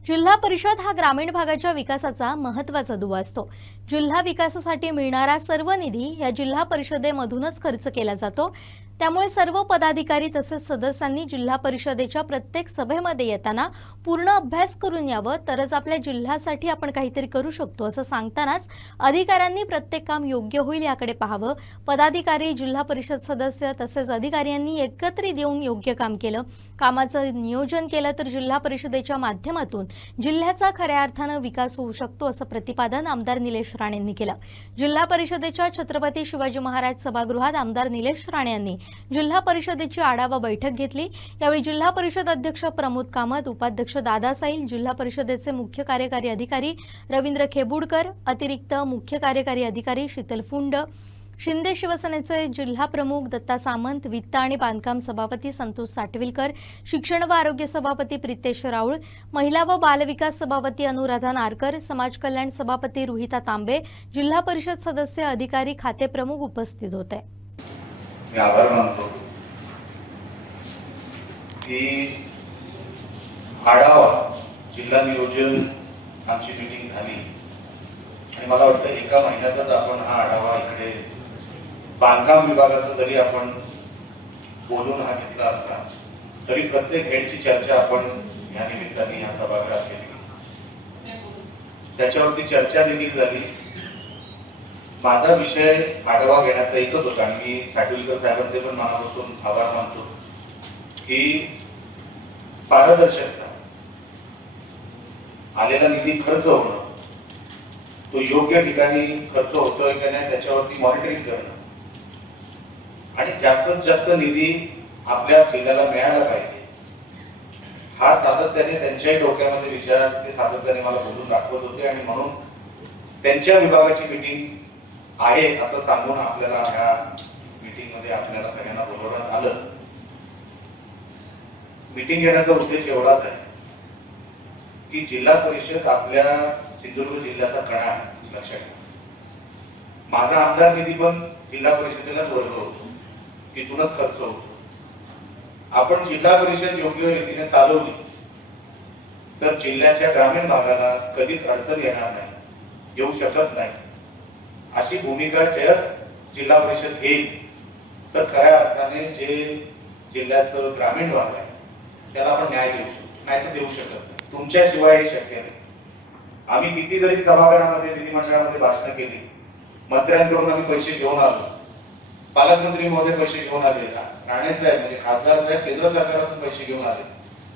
जिल्हा परिषद हा ग्रामीण भागाच्या विकासाचा महत्त्वाचा दुवा असतो. जिल्हा विकासासाठी मिळणारा सर्व निधी या जिल्हा परिषदेमधूनच खर्च केला जातो. त्यामुळे सर्व पदाधिकारी तसेच सदस्यांनी जिल्हा परिषदेच्या प्रत्येक सभेमध्ये येताना पूर्ण अभ्यास करून यावं, तरच आपल्या जिल्ह्यासाठी आपण काहीतरी करू शकतो असं सांगतानाच अधिकाऱ्यांनी प्रत्येक काम योग्य होईल याकडे पाहावं. पदाधिकारी, जिल्हा परिषद सदस्य तसेच अधिकाऱ्यांनी एकत्रित येऊन योग्य काम केलं, कामाचं नियोजन केलं तर जिल्हा परिषदेच्या माध्यमातून जिल्ह्याचा खऱ्या अर्थानं विकास होऊ शकतो असं प्रतिपादन आमदार निलेश राणेंनी केलं. जिल्हा परिषदेच्या छत्रपती शिवाजी महाराज सभागृहात आमदार निलेश राणे यांनी जिल्हा परिषदेची आढावा बैठक घेतली. यावेळी जिल्हा परिषद अध्यक्ष प्रमोद कामत, उपाध्यक्ष दादा साईल, जिल्हा परिषदेचे मुख्य कार्यकारी अधिकारी रवींद्र खेबुडकर, अतिरिक्त मुख्य कार्यकारी अधिकारी शीतल फुंड, शिंदे शिवसेनेचे जिल्हा प्रमुख दत्ता सामंत, वित्त आणि बांधकाम सभापती संतोष साटविलकर, शिक्षण व आरोग्य सभापती प्रितेश राऊळ, महिला व बालविकास सभापती अनुराधा नारकर, समाज कल्याण सभापती रुहिता तांबे, जिल्हा परिषद सदस्य, अधिकारी, खाते प्रमुख उपस्थित होते. मी आभार मानतो की आढावा जिल्हा नियोजन आमची मीटिंग झाली आणि मला वाटतं एका महिन्यातच आपण हा आढावा इकडे बांधकाम विभागाचा जरी आपण बोलून हा घेतला असता तरी प्रत्येक हेडची चर्चा आपण या निमित्ताने या सभागृहात केली. त्याच्यावरती चर्चा देखील झाली. माझा विषय आढावा घेण्याचा एकच होता आणि मी साटविलकर साहेबांचे पण मनापासून आभार मानतो की पारदर्शकता, आलेला निधी खर्च होणं, तो योग्य ठिकाणी खर्च होतोय की नाही त्याच्यावरती मॉनिटरिंग करणं आणि जास्तीत जास्त निधी आपल्या जिल्ह्याला मिळायला पाहिजे हा सातत्याने त्यांच्याही डोक्यामध्ये विचार ते सातत्याने मला बोलून दाखवत होते आणि म्हणून त्यांच्या विभागाची मीटिंग आहे असं सांगून आपल्याला ह्या मीटिंग मध्ये आपल्याला सगळ्यांना बोलवण्यात आलं. मीटिंग घेण्याचा उद्देश एवढाच आहे की जिल्हा परिषद आपल्या सिंधुदुर्ग जिल्ह्याचा कणा आहे. लक्षात घ्या, माझा आमदार निधी पण जिल्हा परिषदेलाच वर्ग होतो, तिथूनच खर्च होतो. आपण जिल्हा परिषद योग्य रीतीने चालवली तर जिल्ह्याच्या ग्रामीण भागाला कधीच अडचण येणार नाही, येऊ शकत नाही. अशी भूमिका जर जिल्हा परिषद घेईल तर खऱ्या अर्थाने जे जिल्ह्याचं ग्रामीण भाग आहे त्याला आपण न्याय देऊ शकतो, नाही तर देऊ शकत नाही. तुमच्याशिवाय हे शक्य नाही. आम्ही किती जरी सभागृहामध्ये विधिमंडळामध्ये भाषणं केली, मंत्र्यांकडून आम्ही पैसे घेऊन आलो, पालकमंत्री महोदय पैसे घेऊन आले, राणे साहेब म्हणजे खासदार साहेब केंद्र सरकारातून पैसे घेऊन आले.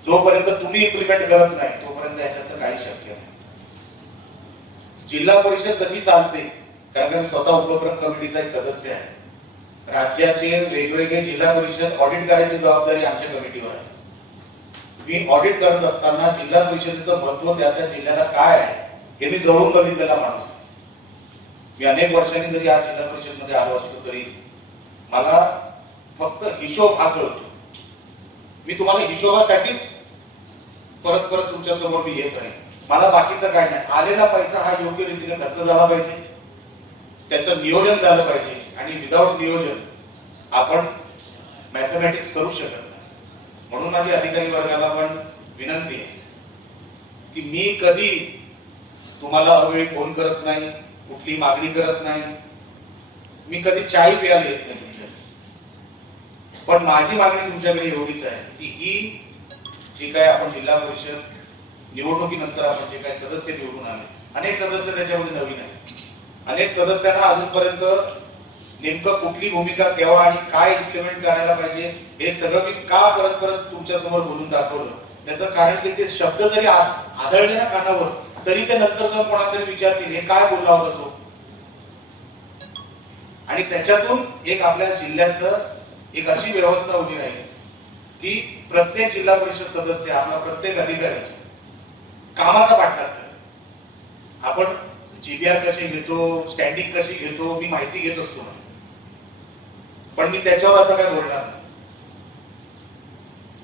जोपर्यंत तुम्ही इम्प्लिमेंट करत नाही तोपर्यंत याच्यात काही शक्य नाही. जिल्हा परिषद कशी चालते, कारण मी स्वतः उपक्रम कमिटीचा एक सदस्य आहे. राज्याचे वेगवेगळे जिल्हा परिषद ऑडिट करायची जबाबदारी आमच्या कमिटीवर आहे. मी ऑडिट करत असताना जिल्हा परिषदेचं महत्व त्या त्या जिल्ह्याला काय आहे हे मी जवळून बघितलेला माणूस आहे. मी अनेक वर्षांनी जरी आज जिल्हा परिषद मध्ये आलो असतो तरी मला फक्त हिशोब हा कळतो. मी तुम्हाला हिशोबासाठीच परत परत तुमच्या समोर मी येत आहे. मला बाकीचं काय नाही. आलेला पैसा हा योग्य रीतीने खर्च झाला पाहिजे, त्याचं नियोजन झालं पाहिजे आणि विदाउट नियोजन आपण मॅथमॅटिक्स करू शकत नाही. म्हणून माझी अधिकारी वर्गाला पण विनंती आहे की मी कधी तुम्हाला अवेळी फोन करत नाही, कुठली मागणी करत नाही, मी कधी चाय प्यायला येत नाही तुमच्या. पण माझी मागणी तुमच्याकडे एवढीच आहे की ही जी काय आपण जिल्हा परिषद निवडणुकीनंतर आपण जे काही सदस्य निवडून आले, अनेक सदस्य त्याच्यामध्ये नवीन आहेत. अनेक सदस्यांना अजूनपर्यंत नेमकं कुठली भूमिका केव्हा आणि काय इम्प्लिमेंट करायला पाहिजे हे सगळं मी का परत परत तुमच्या समोर बोलून दाखवलं. त्याचं कारण की ते शब्द जरी आढळले ना कानावर तरी ते नंतर जाऊन कोणातरी विचारतील हे काय बोलला होता तो. आणि त्याच्यातून एक आपल्या जिल्ह्याचं एक अशी व्यवस्था उभी राहील की प्रत्येक जिल्हा परिषद सदस्य आपला प्रत्येक अधिकारी कामाचा पाठलाग करेल. आपण जीबीआर कशी घेतो, स्टँडिंग कशी घेतो, मी माहिती घेत असतो ना, पण मी त्याच्यावर आता काय बोलणार नाही.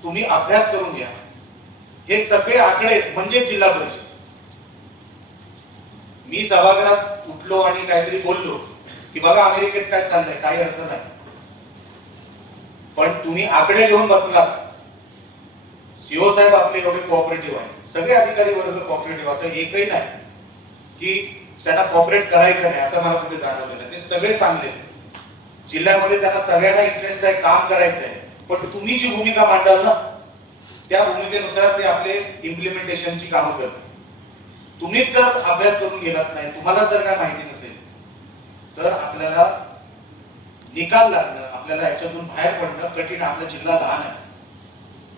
तुम्ही अभ्यास करून घ्या. हे सगळे आकडे म्हणजे जिल्हा परिषद. मी सभागृहात उठलो आणि काहीतरी बोललो की बघा अमेरिकेत काय चाललंय, काही अर्थ नाही. पण तुम्ही आकडे घेऊन बसलात. सीओ साहेब आपले एवढे कोऑपरेटिव्ह आहेत, सगळे अधिकारी वर्ग कोऑपरेटिव्ह, असं एकही नाही की त्यांना कॉपरेट करायचं नाही असं मला कुठे जाणवलेलं. ते सगळे चांगले जिल्ह्यामध्ये, त्यांना सगळ्यांना इंटरेस्ट आहे, काम करायचं आहे. पण तुम्ही जी भूमिका मांडाल ना त्या भूमिकेनुसार ते आपले इम्प्लिमेंटेशनची कामं करतात. तुम्हीच जर अभ्यास करून गेलात नाही, तुम्हाला जर काय माहिती नसेल तर आपल्याला निकाल लागणं, आपल्याला याच्यातून बाहेर पडणं कठीण. आपला जिल्हा लहान आहे,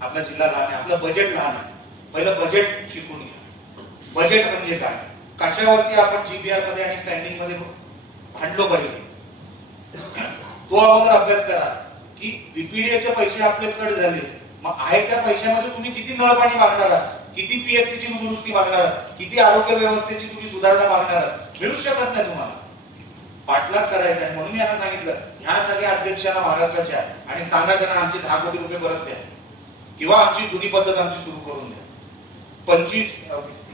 आपला जिल्हा लहान आहे, आपलं बजेट लहान आहे. पहिलं बजेट शिकून घ्या. बजेट म्हणजे काय, कशावरती आपण जीपीआर मध्ये आणि स्टँडिंग मध्ये भांडलो पाहिजे तो अगोदर अभ्यास करा की बीपीडीएचे पैसे आपले कट झाले, मग आहे त्या पैशामध्ये तुम्ही किती नळपाणी मागणार आहात, किती पीएचसीची दुरुस्ती मागणार आहात, किती आरोग्य व्यवस्थेची तुम्ही सुधारणा मागणार आहात. मिळू शकत नाही तुम्हाला. पाठलाग करायचा आहे. म्हणून मी यांना सांगितलं ह्या सगळ्या अध्यक्षांना महाराष्ट्राच्या आणि सांगा त्यांना आमचे 10 कोटी रुपये परत द्या किंवा आमची जुनी पद्धत आमची सुरू करून द्या.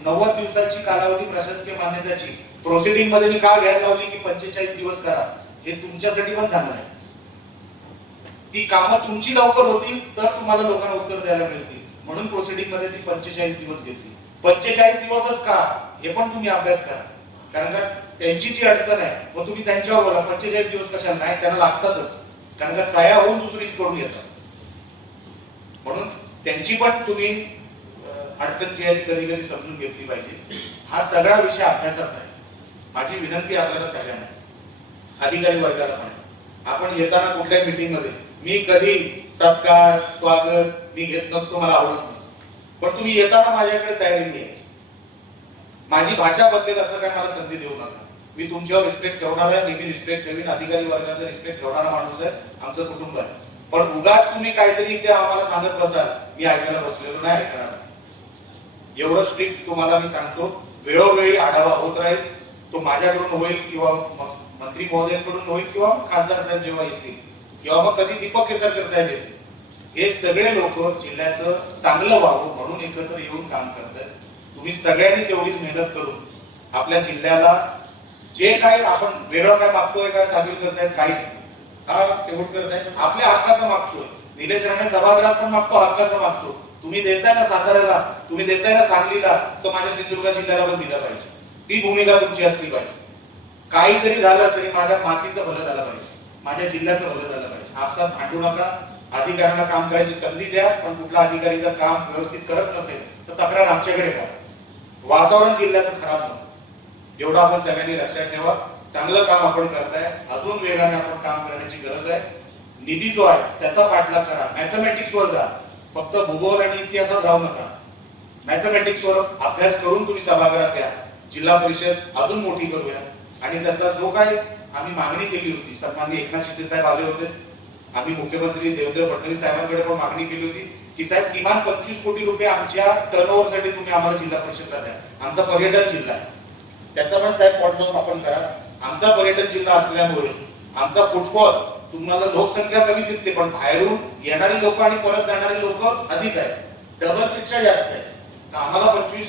90 दिवसाची कालावधी प्रशासकीय मान्यताची प्रोसिडिंग मध्ये मी का घ्यायला लावली की 45 दिवस करा, हे तुमच्यासाठी पण चांगलं आहे. ती कामं तुमची लवकर होतील तर तुम्हाला लोकांना उत्तर द्यायला मिळतील. म्हणून प्रोसिडिंग मध्ये ती 45 दिवस घेतली. 45 दिवसच का हे पण तुम्ही अभ्यास करा, कारण का त्यांची जी अडचण आहे मग तुम्ही त्यांच्यावर बोला. 45 दिवस कशाला नाही, त्यांना लागतातच, कारण का सह्या होऊन दुसरी करून येतात. म्हणून त्यांची पण तुम्ही अडचण जी आहे ती कधी कधी समजून घेतली पाहिजे. हा सगळा विषय अभ्यासाचा आहे. माझी विनंती आपल्याला सगळ्यांना, अधिकारी वर्गाला पण, आपण येताना कुठल्याही मीटिंग मध्ये मी कधी सत्कार स्वागत मी घेत नसतो, मला आवडत नसतं, पण तुम्ही येताना माझ्याकडे तयारीने यायची. माझी भाषा बदलेल असं काय मला संधी देऊ नका. मी तुमच्यावर रिस्पेक्ट ठेवणार आहे, नेहमी रिस्पेक्ट ठेवीन. अधिकारी वर्गाचा रिस्पेक्ट ठेवणारा माणूस आहे, आमचं कुटुंब आहे. पण उगाच तुम्ही काहीतरी इथे आम्हाला सांगत बसाल, मी ऐकायला बसलेलो नाही, ऐकणार. एवढं स्ट्रिक्ट तुम्हाला मी सांगतो. वेळोवेळी आढावा होत राहील. तो माझ्याकडून होईल किंवा मंत्री महोदयांकडून होईल किंवा खासदार साहेब जेव्हा येतील किंवा मग कधी दीपक केसरकर साहेब येतील. हे सगळे लोक जिल्ह्याचं चांगलं व्हावं म्हणून एकत्र येऊन काम करतात. तुम्ही सगळ्यांनी तेवढीच मेहनत करून आपल्या जिल्ह्याला जे काही आपण वेगळं काय मागतोय का साबिलकर साहेब काहीच नाही. हा तेवढकर साहेब आपल्या हक्काचं मागतोय. निलेश राणे सभागृहात पण मागतो, हक्काचं मागतो. तुम्ही देताय ना साताऱ्याला, तुम्ही देताय ना सांगलीला, तो माझ्या सिंधुदुर्ग जिल्ह्याला पण दिला पाहिजे. ती भूमिका तुमची असली पाहिजे. काही जरी झालं तरी माझ्या मातीचं भलं झालं पाहिजे, माझ्या जिल्ह्याचं भलं झालं पाहिजे. आपसात भांडू नका. अधिकाऱ्यांना काम करायची संधी द्या, पण कुठला अधिकारी जर काम व्यवस्थित करत नसेल तर तक्रार आमच्याकडे करा. वातावरण जिल्ह्याचं खराब नको, एवढं आपण सगळ्यांनी लक्षात ठेवा. चांगलं काम आपण करताय, अजून वेगाने आपण काम करण्याची गरज आहे. निधी जो आहे त्याचा पाठलाग करा. मॅथमॅटिक्सवर जा, फक्त भूगोल आणि इतिहासात राहू नका. मॅथमॅटिक्सवर अभ्यास करून तुम्ही सभागृहात या. जिल्हा परिषद अजून मोठी करूया. आणि त्याचा जो काही आम्ही मागणी केली होती, सन्माननीय एकनाथ शिंदे साहेब आले होते, आम्ही मुख्यमंत्री देवेंद्र फडणवीस साहेबांकडे पण मागणी केली होती की साहेब किमान 25 कोटी रुपये आमच्या टर्नओव्हरसाठी तुम्ही आम्हाला जिल्हा परिषदला द्या. आमचा पर्यटन जिल्हा आहे, त्याचा पण साहेब पॉट आपण करा. आमचा पर्यटन जिल्हा असल्यामुळे आमचा फुटफॉल, तुम्हाला लोकसंख्या कमी दिसते पण बाहेरून येणारी लोक आणि परत जाणारी लोक अधिक आहे, डबल पेक्षा जास्त आहे. आम्हाला 25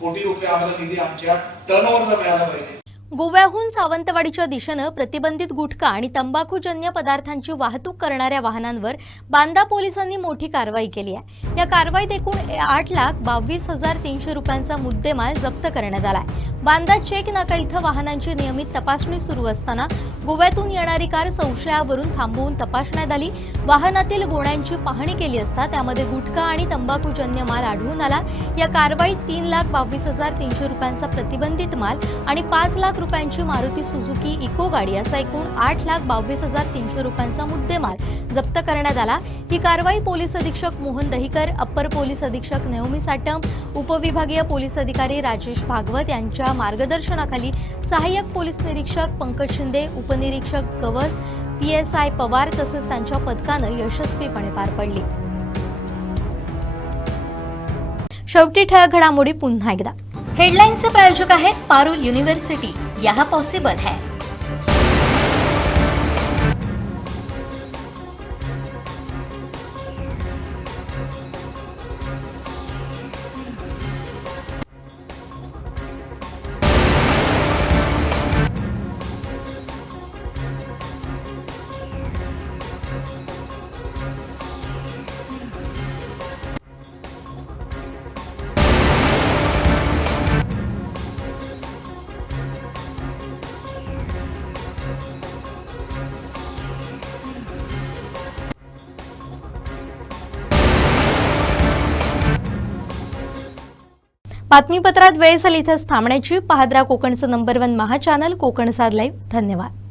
कोटी रुपये आम्हाला निधी आमच्या टर्नओव्हरला मिळाला पाहिजे. गोव्याहून सावंतवाडीच्या दिशेनं प्रतिबंधित गुटखा आणि तंबाखूजन्य पदार्थांची वाहतूक करणाऱ्या वाहनांवर बांदा पोलिसांनी मोठी कारवाई केली आहे. या कारवाईत एकूण 8,22,300 रुपयांचा मुद्देमाल जप्त करण्यात आलाय. बांदा चेक नाका इथं वाहनांची नियमित तपासणी सुरू असताना गोव्यातून येणारी कार संशयावरून थांबवून तपासण्यात आली. वाहनातील गोण्यांची पाहणी केली असता त्यामध्ये गुटखा आणि तंबाखूजन्य माल आढळून आला. या कारवाईत 3,22,300 रुपयांचा प्रतिबंधित माल आणि 5 लाख रुपयांची मारुती सुझुकी इको गाडी असा एकूण 8,22,300 रुपयांचा मुद्देमाल जप्त करण्यात आला. ही कारवाई पोलीस अधीक्षक मोहन दहिकर, अप्पर पोलीस अधीक्षक नेहमी साटम, उपविभागीय पोलीस अधिकारी राजेश भागवत यांच्या मार्गदर्शनाखाली सहाय्यक पोलीस निरीक्षक पंकज शिंदे, उपनिरीक्षक गवस, PSI पवार तसेच त्यांच्या पथकानं यशस्वीपणे पार पडली. शेवटी ठळक घडामोडी पुन्हा एकदा. हेडलाईन्सचे प्रायोजक आहेत पारुल युनिव्हर्सिटी. यहाँ पॉसिबल है. बातमीपत्रात वेळ झाली इथेच थांबण्याची. पाहत राहा कोकणचं नंबर 1 महा चॅनल कोकण साध लाईव्ह. धन्यवाद.